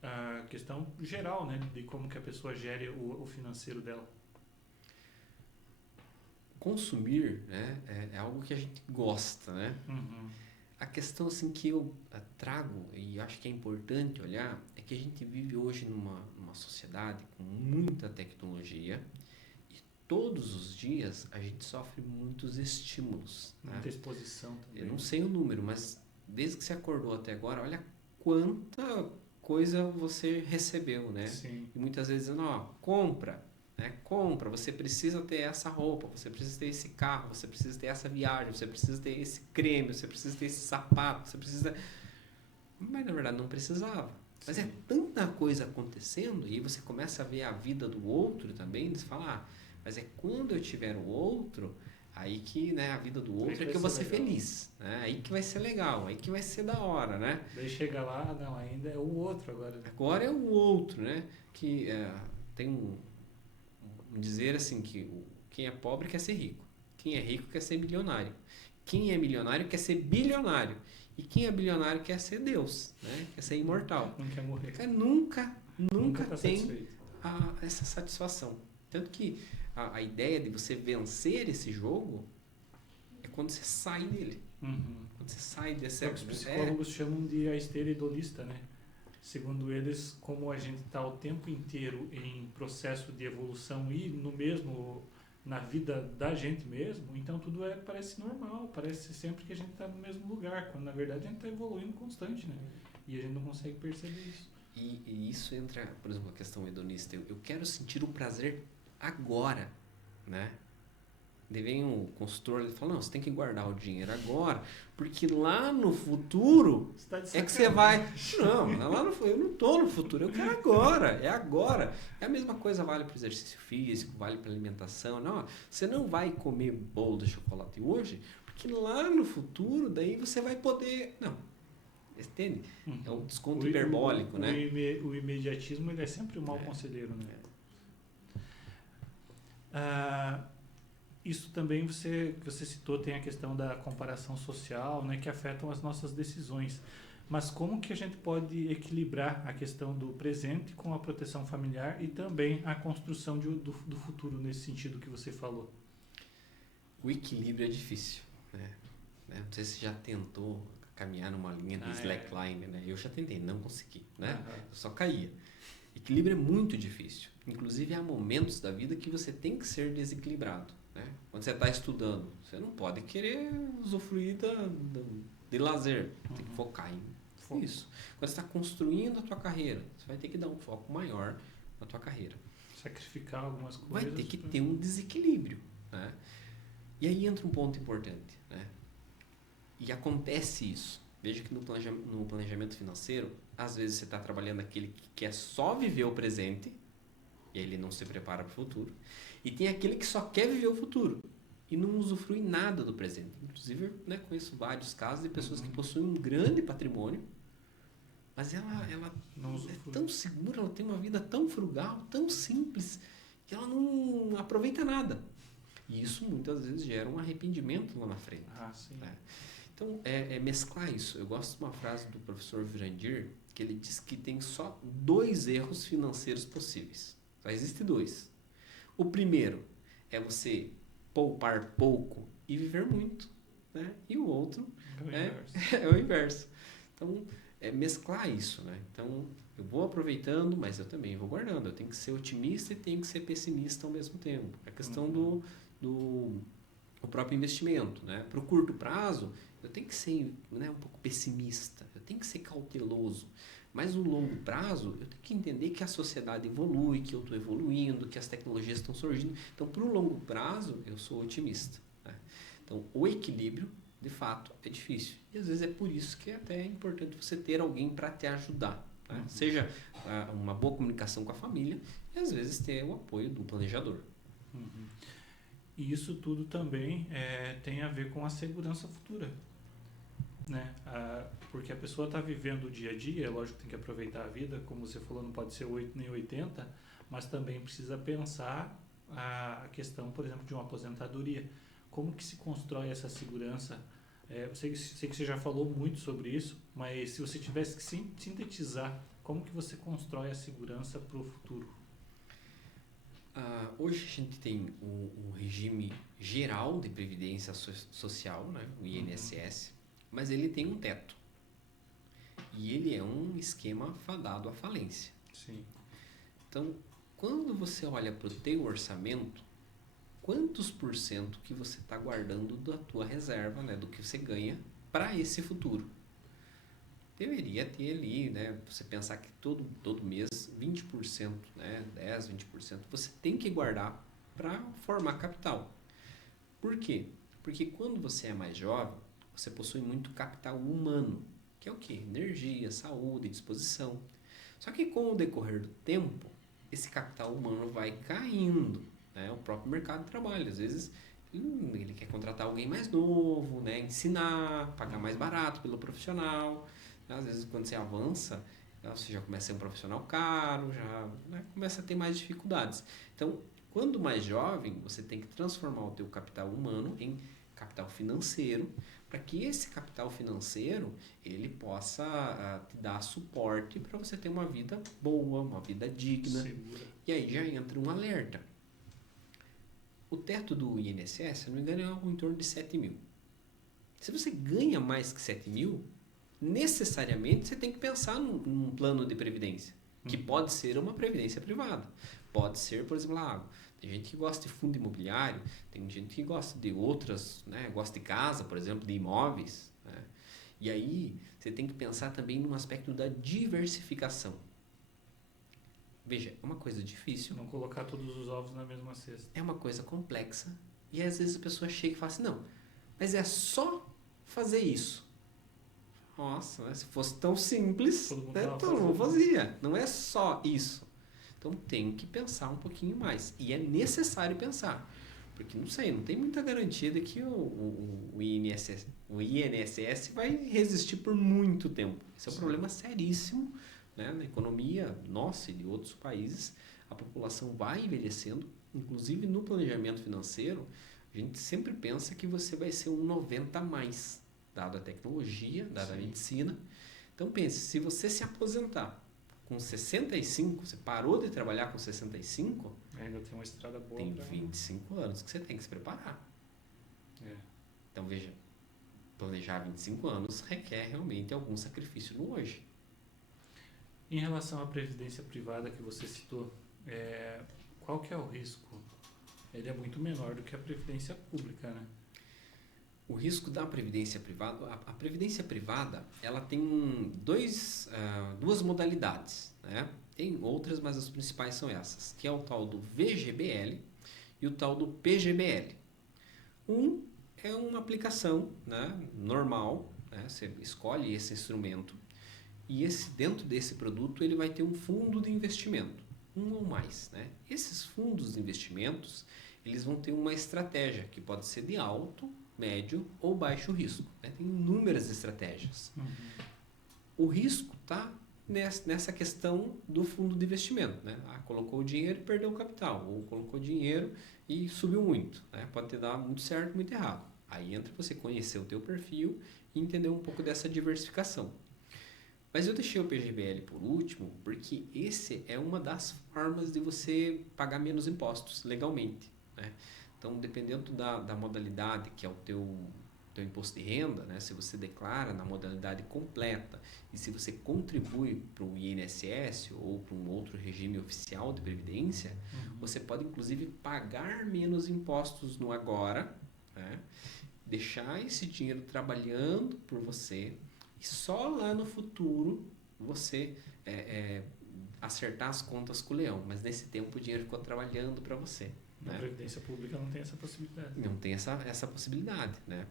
a questão geral, né, de como que a pessoa gere o financeiro dela? Consumir, né, é algo que a gente gosta, né? Uhum. A questão assim que eu trago e acho que é importante olhar é que a gente vive hoje numa sociedade com muita tecnologia e todos os dias a gente sofre muitos estímulos. Muita Né? exposição também. Eu não sei o número, mas desde que você acordou até agora, olha quanta coisa você recebeu, né? Sim. E muitas vezes dizendo, compra. Né? Compra, você precisa ter essa roupa, você precisa ter esse carro, você precisa ter essa viagem, você precisa ter esse creme, você precisa ter esse sapato, você precisa... Mas na verdade não precisava. Mas Sim. é tanta coisa acontecendo e aí você começa a ver a vida do outro também, e você fala, mas é quando eu tiver o outro, aí que, né, a vida do outro é que eu vou ser feliz, né? Aí que vai ser legal, aí que vai ser da hora, né? Daí chega lá, não, ainda é o outro agora. Agora é o outro, né? Que tem um dizer assim que quem é pobre quer ser rico, quem é rico quer ser milionário, quem é milionário quer ser bilionário e quem é bilionário quer ser Deus, né? Quer ser imortal. Não quer morrer. Cara, nunca tá tem satisfeito. essa satisfação. Tanto que a ideia de você vencer esse jogo é quando você sai dele. Quando você sai desse... Os psicólogos chamam de a esteira hedonista, né? Segundo eles, como a gente está o tempo inteiro em processo de evolução e na vida da gente mesmo, então tudo parece normal, parece sempre que a gente está no mesmo lugar, quando na verdade a gente está evoluindo constante, né? E a gente não consegue perceber isso. E isso entra, por exemplo, a questão hedonista. Eu quero sentir o prazer agora, né? Daí vem o consultor e fala, não, você tem que guardar o dinheiro agora, porque lá no futuro é que você vai... Não, eu não estou no futuro, eu quero agora, é agora. É a mesma coisa vale para o exercício físico, vale para a alimentação. Não, você não vai comer bolo de chocolate hoje, porque lá no futuro, daí você vai poder... Não, entende? É um desconto hiperbólico, né? O imediatismo ele é sempre um mau conselheiro, né? Isso também que você citou, tem a questão da comparação social, né, que afetam as nossas decisões. Mas como que a gente pode equilibrar a questão do presente com a proteção familiar e também a construção do futuro nesse sentido que você falou? O equilíbrio é difícil, né? Não sei se já tentou caminhar numa linha de slackline, né? Eu já tentei, não consegui, né? Eu só caía. Equilíbrio é muito difícil. Inclusive, há momentos da vida que você tem que ser desequilibrado, né? Quando você está estudando, você não pode querer usufruir de lazer. Tem que focar em isso. Quando você está construindo a tua carreira, você vai ter que dar um foco maior na tua carreira. Sacrificar algumas coisas. Vai ter que ter um desequilíbrio, né? E aí entra um ponto importante, né? E acontece isso. Veja que no planejamento financeiro, às vezes você está trabalhando aquele que quer só viver o presente, e aí ele não se prepara para o futuro. E tem aquele que só quer viver o futuro e não usufrui nada do presente. Inclusive, né, conheço vários casos de pessoas que possuem um grande patrimônio, mas ela não é tão segura, ela tem uma vida tão frugal, tão simples, que ela não aproveita nada. E isso muitas vezes gera um arrependimento lá na frente. Sim. Né? Então, é mesclar isso. Eu gosto de uma frase do professor Virandir, que ele diz que tem só 2 erros financeiros possíveis. Só existe 2. O primeiro é você poupar pouco e viver muito, né? E o outro é o inverso. Então, é mesclar isso, né? Então, eu vou aproveitando, mas eu também vou guardando. Eu tenho que ser otimista e tenho que ser pessimista ao mesmo tempo. A questão do o próprio investimento, né? Para o curto prazo, eu tenho que ser, né, um pouco pessimista, eu tenho que ser cauteloso. Mas no longo prazo, eu tenho que entender que a sociedade evolui, que eu estou evoluindo, que as tecnologias estão surgindo. Então, para o longo prazo, eu sou otimista, né? Então, o equilíbrio, de fato, é difícil. E às vezes é por isso que é até importante você ter alguém para te ajudar, né? Seja uma boa comunicação com a família e às vezes ter o apoio do planejador. E isso tudo também tem a ver com a segurança futura, né? Porque a pessoa está vivendo o dia a dia, é lógico que tem que aproveitar a vida, como você falou, não pode ser 8 nem 80, mas também precisa pensar a questão, por exemplo, de uma aposentadoria. Como que se constrói essa segurança? Eu sei que você já falou muito sobre isso, mas se você tivesse que sintetizar, como que você constrói a segurança para o futuro? Hoje a gente tem um regime geral de previdência social, né? O INSS, mas ele tem um teto. E ele é um esquema fadado à falência. Sim. Então, quando você olha para o teu orçamento, quantos por cento que você está guardando da tua reserva, né? Do que você ganha para esse futuro? Deveria ter ali, né? Você pensar que todo mês 20%, né? 10%, 20%, você tem que guardar para formar capital. Por quê? Porque quando você é mais jovem, você possui muito capital humano, que é o quê? Energia, saúde, disposição. Só que com o decorrer do tempo, esse capital humano vai caindo, né? O próprio mercado de trabalho, às vezes ele quer contratar alguém mais novo, né? Ensinar, pagar mais barato pelo profissional. Às vezes, quando você avança, você já começa a ser um profissional caro, já, né, começa a ter mais dificuldades. Então, quando mais jovem, você tem que transformar o teu capital humano em capital financeiro, para que esse capital financeiro ele possa te dar suporte para você ter uma vida boa, uma vida digna. Segura. E aí já entra um alerta. O teto do INSS, se não me engano, é algo em torno de 7 mil. Se você ganha mais que 7 mil, necessariamente você tem que pensar num plano de previdência, que pode ser uma previdência privada. Pode ser, por exemplo, tem gente que gosta de fundo imobiliário, tem gente que gosta de outras, né? Gosta de casa, por exemplo, de imóveis. Né? E aí você tem que pensar também no aspecto da diversificação. Veja, é uma coisa difícil. Não colocar todos os ovos na mesma cesta. É uma coisa complexa. E às vezes a pessoa chega e fala assim, não, mas é só fazer isso. Nossa, né? Se fosse tão simples, todo mundo fazia. Não é só isso. Então tem que pensar um pouquinho mais. E é necessário pensar. Porque não sei, não tem muita garantia de que o INSS vai resistir por muito tempo. Esse é um problema seríssimo, né? Na economia nossa e de outros países. A população vai envelhecendo. Inclusive no planejamento financeiro, a gente sempre pensa que você vai ser um 90 a mais, dado a tecnologia, dada a medicina. Então pense, se você se aposentar com 65, você parou de trabalhar com 65, ainda tem uma estrada boa. Tem 25 anos que você tem que se preparar. Então veja, planejar 25 anos requer realmente algum sacrifício no hoje. Em relação à previdência privada que você citou, qual que é o risco? Ele é muito menor do que a previdência pública, né? O risco da previdência privada, a previdência privada, ela tem duas modalidades, né? Tem outras, mas as principais são essas, que é o tal do VGBL e o tal do PGBL. É uma aplicação, né, normal, né? Você escolhe esse instrumento e dentro desse produto ele vai ter um fundo de investimento, um ou mais, né? Esses fundos de investimentos, eles vão ter uma estratégia que pode ser de alto, médio ou baixo risco. Né? Tem inúmeras estratégias. O risco está nessa questão do fundo de investimento. Né? Colocou o dinheiro e perdeu o capital. Ou colocou dinheiro e subiu muito. Né? Pode ter dado muito certo, muito errado. Aí entra você conhecer o teu perfil e entender um pouco dessa diversificação. Mas eu deixei o PGBL por último porque esse é uma das formas de você pagar menos impostos legalmente. Né? Então, dependendo da modalidade que é o teu imposto de renda, né? Se você declara na modalidade completa e se você contribui para o INSS ou para um outro regime oficial de previdência, você pode inclusive pagar menos impostos no agora, né? Deixar esse dinheiro trabalhando por você e só lá no futuro você acertar as contas com o leão. Mas nesse tempo o dinheiro ficou trabalhando para você. Na previdência pública não tem essa possibilidade. Não tem essa possibilidade, né?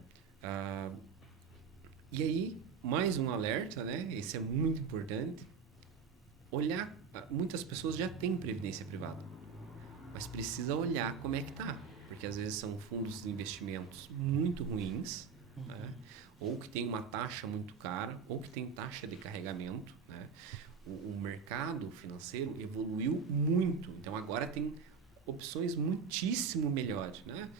E aí, mais um alerta, né? Esse é muito importante. Olhar, muitas pessoas já têm previdência privada, mas precisa olhar como é que tá, porque às vezes são fundos de investimentos muito ruins, né? Ou que tem uma taxa muito cara, ou que tem taxa de carregamento, né? O mercado financeiro evoluiu muito, então agora tem opções muitíssimo melhores, né?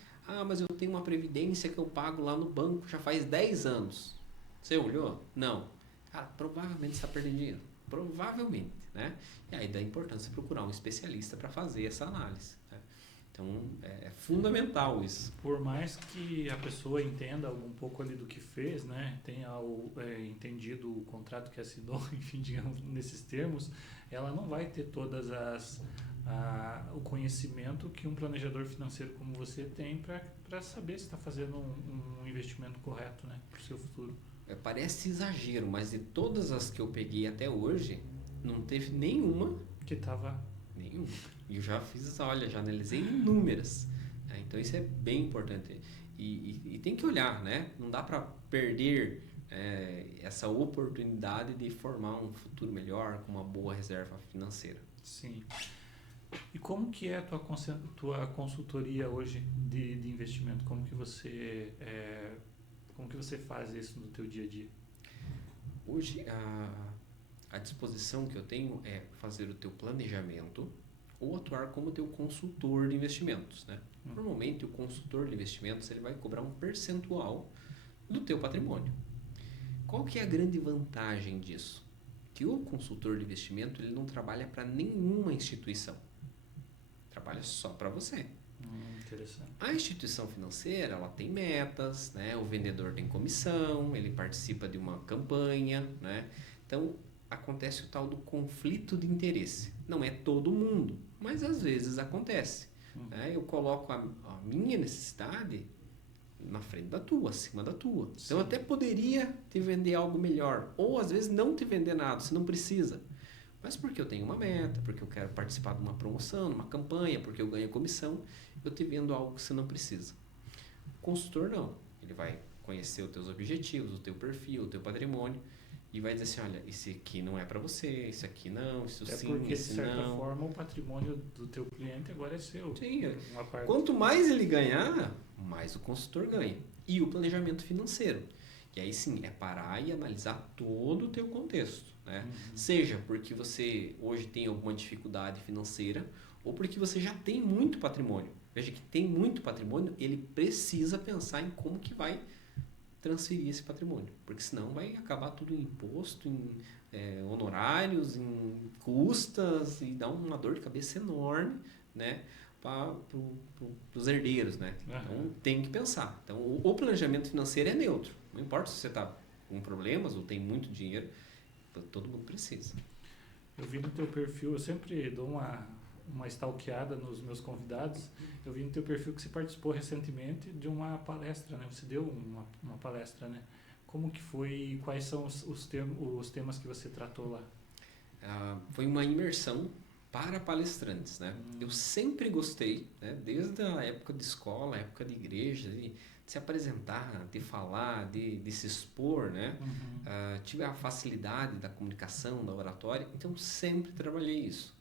Mas eu tenho uma previdência que eu pago lá no banco já faz 10 anos. Você olhou? Não. Cara, provavelmente você está perdendo dinheiro. Provavelmente, né? E aí dá importância procurar um especialista para fazer essa análise. Né? Então, é fundamental isso. Por mais que a pessoa entenda um pouco ali do que fez, né? Tenha entendido o contrato que assinou, enfim, digamos, nesses termos, ela não vai ter todas o conhecimento que um planejador financeiro como você tem para saber se está fazendo um investimento correto, né, para o seu futuro. Parece exagero, mas de todas as que eu peguei até hoje, não teve nenhuma que estava... Nenhuma. E eu já já analisei inúmeras. Né? Então isso é bem importante. E tem que olhar, né? Não dá para perder essa oportunidade de formar um futuro melhor com uma boa reserva financeira. Sim. E como que é a tua consultoria hoje de investimento? Como que você faz isso no teu dia a dia? Hoje, a disposição que eu tenho é fazer o teu planejamento ou atuar como teu consultor de investimentos. Né? Normalmente, o consultor de investimentos ele vai cobrar um percentual do teu patrimônio. Qual que é a grande vantagem disso? Que o consultor de investimento ele não trabalha para nenhuma instituição. Trabalha só para você. Interessante. A instituição financeira, ela tem metas, né? O vendedor tem comissão, ele participa de uma campanha, né? Então, acontece o tal do conflito de interesse. Não é todo mundo, mas às vezes acontece. Né? Eu coloco a minha necessidade na frente da tua, acima da tua. Sim. Então, eu até poderia te vender algo melhor, ou às vezes não te vender nada, você não precisa. Mas porque eu tenho uma meta, porque eu quero participar de uma promoção, uma campanha, porque eu ganho comissão, eu te vendo algo que você não precisa. O consultor não. Ele vai conhecer os teus objetivos, o teu perfil, o teu patrimônio e vai dizer assim, olha, esse aqui não é para você, esse aqui não, isso Até sim, porque, esse de certa não. forma, o patrimônio do teu cliente agora é seu. Sim. Uma parte. Quanto mais ele ganhar, mais o consultor ganha. E o planejamento financeiro. E aí sim, é parar e analisar todo o teu contexto. Né? Seja porque você hoje tem alguma dificuldade financeira ou porque você já tem muito patrimônio. Veja que tem muito patrimônio, ele precisa pensar em como que vai transferir esse patrimônio. Porque senão vai acabar tudo em imposto, em honorários, em custas e dá uma dor de cabeça enorme, né? Para os herdeiros, né? Então tem que pensar. Então o planejamento financeiro é neutro. Não importa se você está com problemas ou tem muito dinheiro, todo mundo precisa. Eu vi no teu perfil, eu sempre dou uma stalkeada nos meus convidados. Eu vi no teu perfil que você participou recentemente de uma palestra, né? Você deu uma palestra, né? Como que foi e quais são os temas que você tratou lá? Foi uma imersão para palestrantes, né? Eu sempre gostei, né? Desde a época de escola, a época de igreja, de se apresentar, de falar, de se expor, né? Tive a facilidade da comunicação, da oratória, então sempre trabalhei isso.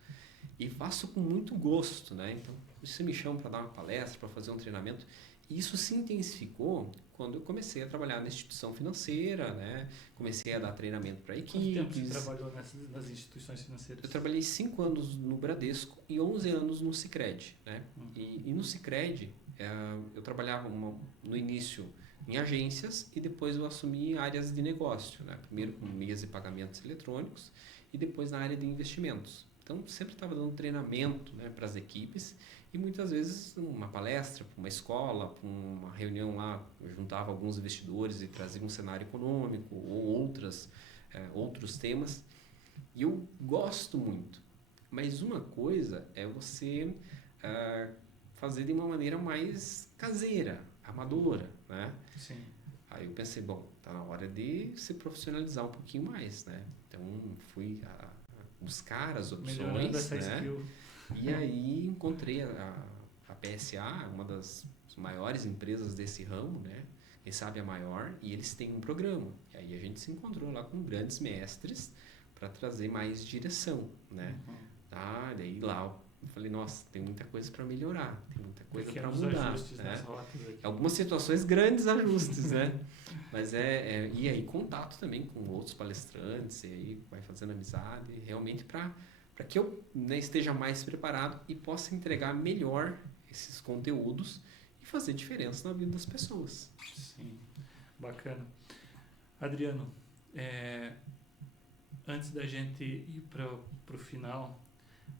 E faço com muito gosto, né? Então, você me chama para dar uma palestra, para fazer um treinamento. E isso se intensificou quando eu comecei a trabalhar na instituição financeira, né? Comecei a dar treinamento para equipes. Quanto tempo você trabalhou nas instituições financeiras? Eu trabalhei 5 anos no Bradesco e 11 anos no Sicredi, né? E no Sicredi, eu trabalhava no início em agências e depois eu assumi áreas de negócio, né? Primeiro com meios de pagamentos eletrônicos e depois na área de investimentos. Então, sempre estava dando treinamento, né, para as equipes e muitas vezes uma palestra, para uma escola, para uma reunião lá, eu juntava alguns investidores e trazia um cenário econômico ou outros temas. E eu gosto muito. Mas uma coisa é você fazer de uma maneira mais caseira, amadora, né? Sim. Aí eu pensei, bom, tá na hora de se profissionalizar um pouquinho mais, né? Então, fui buscar as opções, melhorando essa né? skill. E aí encontrei a PSA, uma das maiores empresas desse ramo, né? Quem sabe a maior, e eles têm um programa. E aí a gente se encontrou lá com grandes mestres para trazer mais direção, né? Daí lá eu falei, nossa, tem muita coisa para melhorar, tem muita coisa para mudar, ajustes né? nas rotas aqui. Algumas situações, grandes ajustes, né? Mas e aí contato também com outros palestrantes, e aí vai fazendo amizade, realmente para que eu, né, esteja mais preparado e possa entregar melhor esses conteúdos e fazer diferença na vida das pessoas. Sim, bacana. Adriano, antes da gente ir para o final,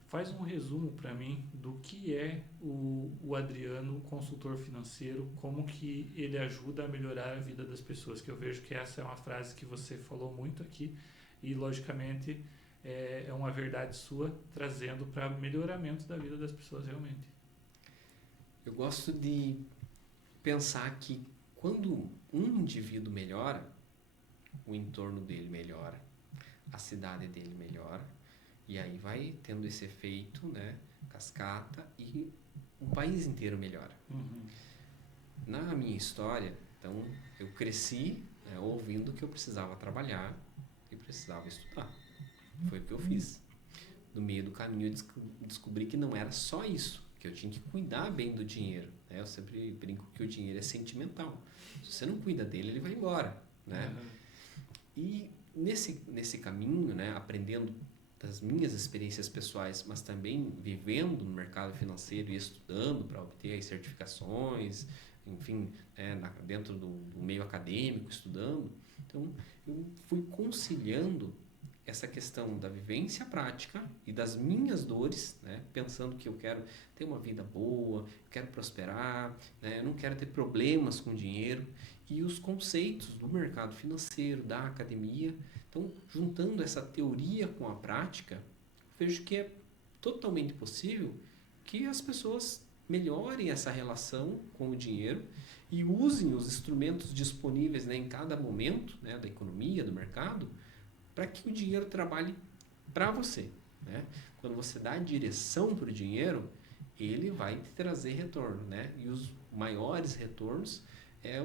faz um resumo para mim do que é o Adriano, consultor financeiro, como que ele ajuda a melhorar a vida das pessoas, que eu vejo que essa é uma frase que você falou muito aqui e, logicamente, é uma verdade sua, trazendo para melhoramento da vida das pessoas realmente. Eu gosto de pensar que quando um indivíduo melhora, o entorno dele melhora, a cidade dele melhora, e aí vai tendo esse efeito, né, cascata, e o país inteiro melhora. Na minha história, então, eu cresci, né, ouvindo que eu precisava trabalhar e precisava estudar. Foi o que eu fiz. No meio do caminho eu descobri que não era só isso, que eu tinha que cuidar bem do dinheiro, né? Eu sempre brinco que o dinheiro é sentimental. Se você não cuida dele, ele vai embora, né? E nesse caminho, né, aprendendo das minhas experiências pessoais, mas também vivendo no mercado financeiro e estudando para obter as certificações, enfim, dentro do meio acadêmico, estudando. Então, eu fui conciliando essa questão da vivência prática e das minhas dores, né? Pensando que eu quero ter uma vida boa, eu quero prosperar, né? Eu não quero ter problemas com dinheiro, e os conceitos do mercado financeiro, da academia. Então, juntando essa teoria com a prática, vejo que é totalmente possível que as pessoas melhorem essa relação com o dinheiro e usem os instrumentos disponíveis, né, em cada momento, né, da economia, do mercado, para que o dinheiro trabalhe para você, né? Quando você dá direção para o dinheiro, ele vai te trazer retorno, né? E os maiores retornos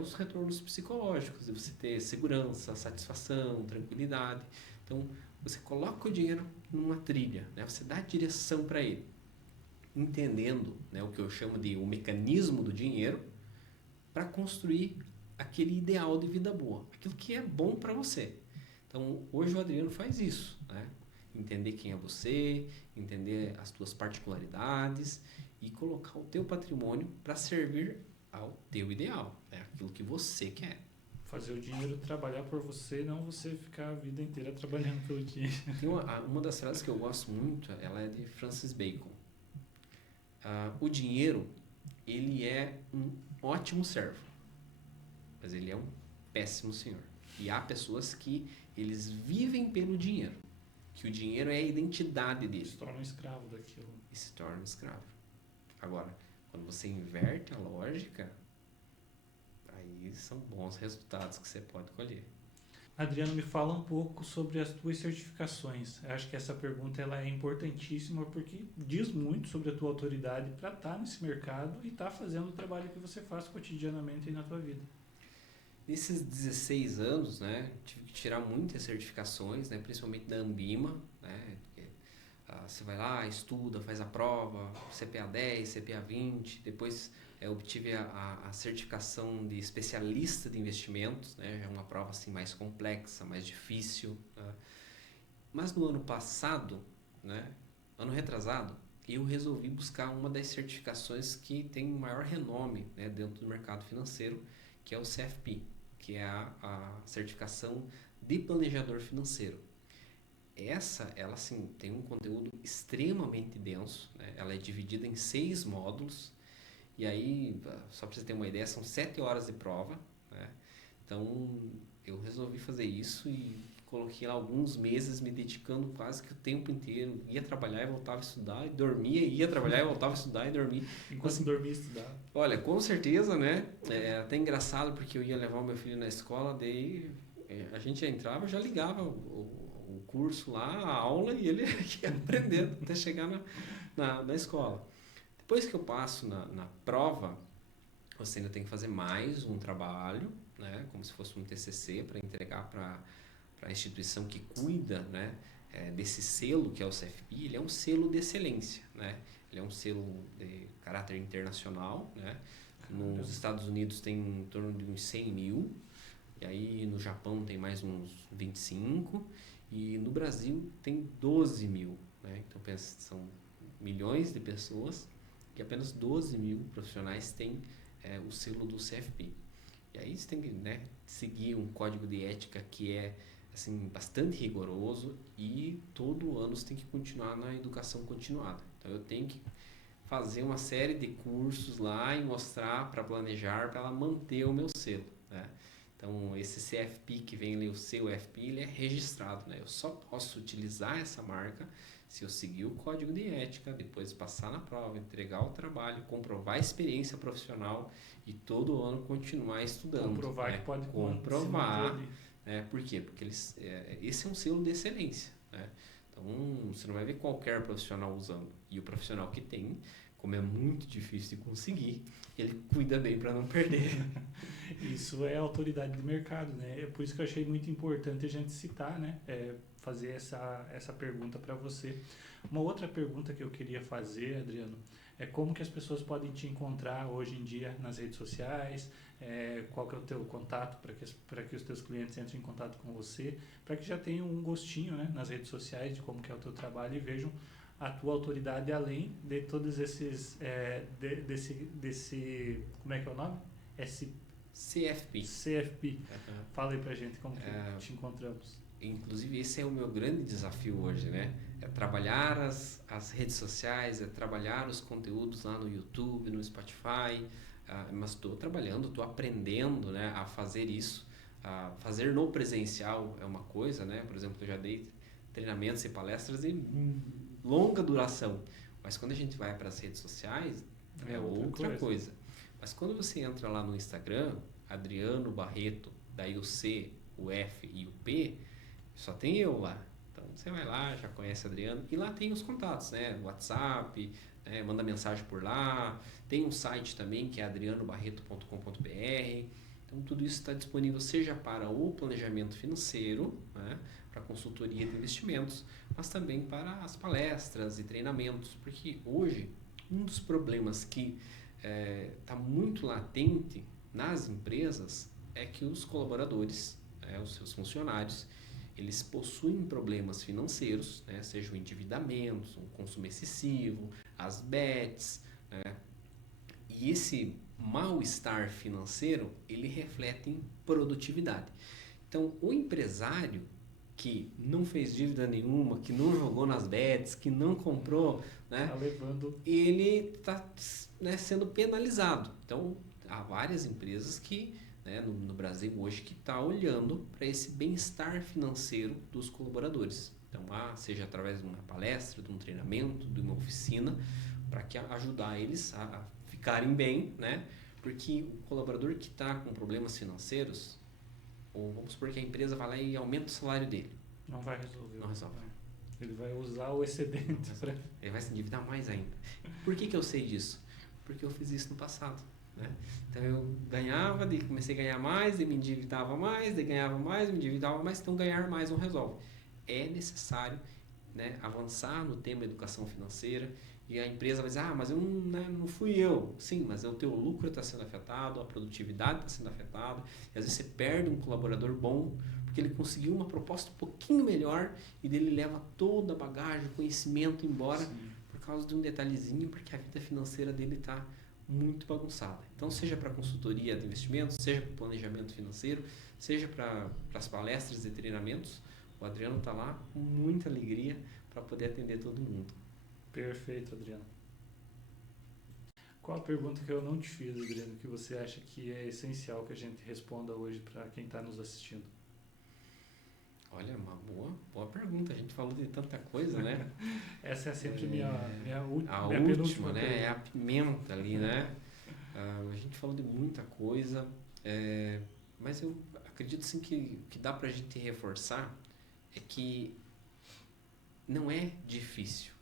os retornos psicológicos, de você ter segurança, satisfação, tranquilidade. Então, você coloca o dinheiro numa trilha, né? Você dá direção para ele, entendendo, né, o que eu chamo de o mecanismo do dinheiro, para construir aquele ideal de vida boa, aquilo que é bom para você. Então, hoje o Adriano faz isso, né? Entender quem é você, entender as tuas particularidades e colocar o teu patrimônio para servir ao teu ideal, né? Aquilo que você quer. Fazer o dinheiro trabalhar por você, não você ficar a vida inteira trabalhando pelo dinheiro. Tem uma das frases que eu gosto muito, ela é de Francis Bacon. O dinheiro, ele é um ótimo servo, mas ele é um péssimo senhor. E há pessoas que eles vivem pelo dinheiro, que o dinheiro é a identidade deles. Se torna um escravo daquilo. E se torna um escravo. Agora, quando você inverte a lógica, aí são bons resultados que você pode colher. Adriano, me fala um pouco sobre as tuas certificações. Eu acho que essa pergunta ela é importantíssima porque diz muito sobre a tua autoridade para estar nesse mercado e estar fazendo o trabalho que você faz cotidianamente aí na tua vida. Nesses 16 anos, né, tive que tirar muitas certificações, né, principalmente da Ambima, né, você vai lá, estuda, faz a prova, CPA 10, CPA 20, depois eu obtive a certificação de especialista de investimentos, né, é uma prova assim mais complexa, mais difícil, né. Mas no ano passado, né, ano retrasado, eu resolvi buscar uma das certificações que tem maior renome, né, dentro do mercado financeiro, que é o CFP, que é a certificação de planejador financeiro. Ela assim, tem um conteúdo extremamente denso, né? Ela é dividida em 6 módulos, e aí, só para você ter uma ideia, são 7 horas de prova, né? Então, eu resolvi fazer isso e coloquei lá alguns meses me dedicando quase que o tempo inteiro. Ia trabalhar e voltava a estudar, e dormia, ia trabalhar e voltava a estudar e dormia. Enquanto assim, dormia e estudava. Olha, com certeza, né? É até engraçado porque eu ia levar o meu filho na escola, daí a gente já entrava, já ligava o curso lá, a aula, e ele ia aprendendo até chegar na escola. Depois que eu passo na prova, você ainda tem que fazer mais um trabalho, né? Como se fosse um TCC para entregar para a instituição que cuida, né, desse selo que é o CFP. Ele é um selo de excelência, né? Ele é um selo de caráter internacional, né? Nos Estados Unidos tem em torno de uns 100 mil, e aí no Japão tem mais uns 25, e no Brasil tem 12 mil, né? Então pensa, são milhões de pessoas e apenas 12 mil profissionais têm o selo do CFP. E aí você tem que, né, seguir um código de ética que é assim, bastante rigoroso, e todo ano você tem que continuar na educação continuada. Então eu tenho que fazer uma série de cursos lá e mostrar para planejar, para ela manter o meu selo, né? Então esse CFP que vem ali, o CFP, ele é registrado, né? Eu só posso utilizar essa marca se eu seguir o código de ética, depois passar na prova, entregar o trabalho, comprovar a experiência profissional e todo ano continuar estudando. Comprovar, né? que pode comprovar. Por quê? Porque esse é um selo de excelência, né? Então você não vai ver qualquer profissional usando. E o profissional que tem, como é muito difícil de conseguir, ele cuida bem para não perder. Isso é autoridade de mercado, né? É por isso que eu achei muito importante a gente citar, né? Fazer essa pergunta para você. Uma outra pergunta que eu queria fazer, Adriano, é como que as pessoas podem te encontrar hoje em dia nas redes sociais, qual que é o teu contato para que os teus clientes entrem em contato com você, para que já tenham um gostinho, né, nas redes sociais de como que é o teu trabalho e vejam a tua autoridade além de todos esses, desse, como é que é o nome? CFP. CFP. Fala aí pra gente como que te encontramos. inclusive esse é o meu grande desafio hoje, né? É trabalhar as redes sociais, é trabalhar os conteúdos lá no YouTube, no Spotify, mas estou trabalhando, estou aprendendo, né, a fazer isso. Fazer no presencial é uma coisa, né? Por exemplo, eu já dei treinamentos e palestras de longa duração, mas quando a gente vai para as redes sociais é outra coisa. Mas quando você entra lá no Instagram, Adriano Barreto, daí o C, o F e o P, só tem eu lá. Então você vai lá, já conhece o Adriano, e lá tem os contatos, né? WhatsApp, né? Manda mensagem por lá, tem um site também que é adrianobarreto.com.br. Então tudo isso está disponível seja para o planejamento financeiro, né? Para consultoria de investimentos, mas também para as palestras e treinamentos, porque hoje um dos problemas que está muito latente nas empresas é que os colaboradores, os seus funcionários, eles possuem problemas financeiros, né, seja o endividamento, o consumo excessivo, as bets, né, e esse mal-estar financeiro, ele reflete em produtividade. Então, o empresário que não fez dívida nenhuma, que não jogou nas bets, que não comprou, né, ele está, né, sendo penalizado. Então, há várias empresas que, né, no Brasil hoje que está olhando para esse bem-estar financeiro dos colaboradores. Então, seja através de uma palestra, de um treinamento, de uma oficina, para que ajudar eles a ficarem bem, né? Porque o colaborador que está com problemas financeiros, ou vamos supor que a empresa vai lá e aumenta o salário dele. Não vai resolver. Não resolve. Ele vai usar o excedente. Ele vai se endividar mais ainda. Por que eu sei disso? Porque eu fiz isso no passado. Né? Então eu ganhava, daí comecei a ganhar mais, daí me endividava mais, daí ganhava mais, me endividava mais, então ganhar mais não resolve. É necessário, né, avançar no tema educação financeira, e a empresa vai dizer, mas eu não fui eu. Sim, mas o teu lucro está sendo afetado, a produtividade está sendo afetada, e às vezes você perde um colaborador bom, porque ele conseguiu uma proposta um pouquinho melhor, e dele leva toda a bagagem, o conhecimento embora, sim, por causa de um detalhezinho, porque a vida financeira dele está muito bagunçada. Então, seja para consultoria de investimentos, seja para planejamento financeiro, seja para as palestras e treinamentos, o Adriano está lá com muita alegria para poder atender todo mundo. Perfeito, Adriano. Qual a pergunta que eu não te fiz, Adriano, que você acha que é essencial que a gente responda hoje para quem está nos assistindo? Olha, uma boa pergunta. A gente falou de tanta coisa, né? Essa é sempre minha última, penúltima, né? É a pimenta ali, né? A gente falou de muita coisa, mas eu acredito sim que dá pra gente reforçar é que não é difícil.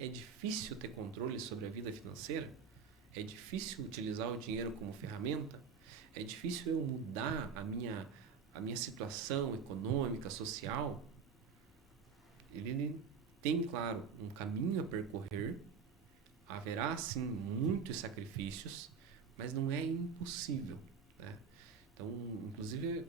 É difícil ter controle sobre a vida financeira? É difícil utilizar o dinheiro como ferramenta? É difícil eu mudar a minha situação econômica, social? Ele tem, claro, um caminho a percorrer, haverá sim muitos sacrifícios, mas não é impossível, né? Então, inclusive,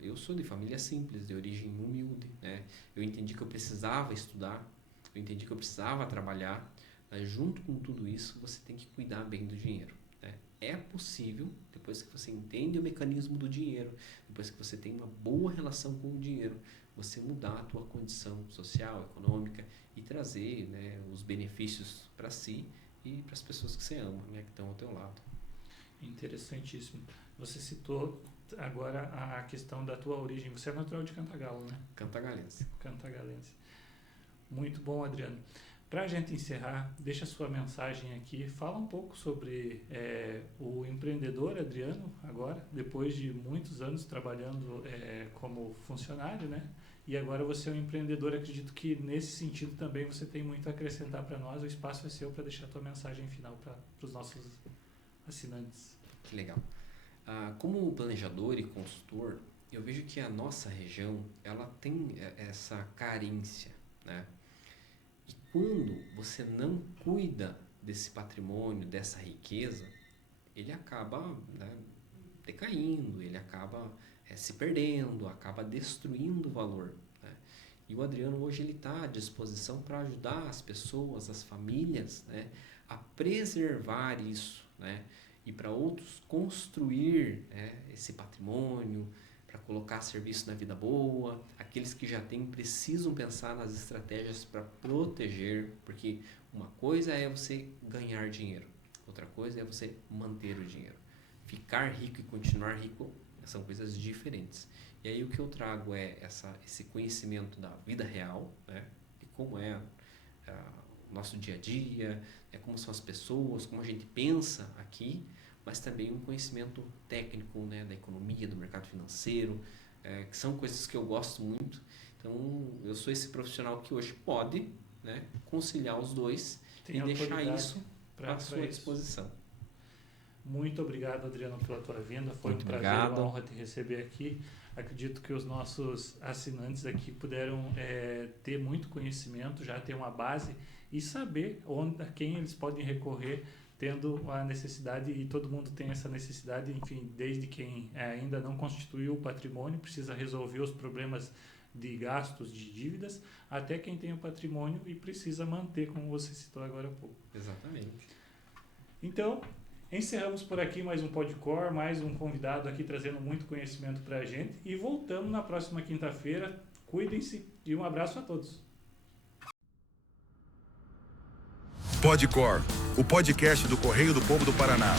eu sou de família simples, de origem humilde, né? Eu entendi que eu precisava estudar, eu entendi que eu precisava trabalhar, mas junto com tudo isso, você tem que cuidar bem do dinheiro, né? É possível, depois que você entende o mecanismo do dinheiro, depois que você tem uma boa relação com o dinheiro, você mudar a tua condição social, econômica e trazer, né, os benefícios para si e para as pessoas que você ama, né, que estão ao teu lado. Interessantíssimo. Você citou agora a questão da tua origem. Você é natural de Cantagalo, né? Cantagalense. Cantagalense. Muito bom, Adriano. Para a gente encerrar, deixa a sua mensagem aqui. Fala um pouco sobre o empreendedor Adriano agora, depois de muitos anos trabalhando como funcionário, né? E agora você é um empreendedor. Acredito que nesse sentido também você tem muito a acrescentar para nós. O espaço é seu para deixar a tua mensagem final para os nossos assinantes. Que legal. Como planejador e consultor, eu vejo que a nossa região ela tem essa carência, né? E quando você não cuida desse patrimônio, dessa riqueza, ele acaba, né, decaindo, ele acaba se perdendo, acaba destruindo o valor, né? E o Adriano hoje ele está à disposição para ajudar as pessoas, as famílias, né, a preservar isso, né? E para outros construir esse patrimônio, para colocar serviço na vida boa, aquele aqueles que já têm precisam pensar nas estratégias para proteger, porque uma coisa é você ganhar dinheiro, outra coisa é você manter o dinheiro. Ficar rico e continuar rico são coisas diferentes. E aí o que eu trago é esse conhecimento da vida real, né? De como é o nosso dia a dia, como são as pessoas, como a gente pensa aqui, mas também um conhecimento técnico, né? Da economia, do mercado financeiro, que são coisas que eu gosto muito. Então, eu sou esse profissional que hoje pode, né? Conciliar os dois e deixar isso à sua disposição. Muito obrigado, Adriano, pela tua vinda. Foi Muito um prazer, obrigado. uma honra te receber aqui. Acredito que os nossos assinantes aqui puderam ter muito conhecimento, já ter uma base e saber a quem eles podem recorrer tendo a necessidade, e todo mundo tem essa necessidade, enfim, desde quem ainda não constituiu o patrimônio, precisa resolver os problemas de gastos, de dívidas, até quem tem o patrimônio e precisa manter, como você citou agora há pouco. Exatamente. Então, encerramos por aqui mais um Podcor, mais um convidado aqui trazendo muito conhecimento para a gente, e voltamos na próxima quinta-feira. Cuidem-se e um abraço a todos. Podcor, o podcast do Correio do Povo do Paraná.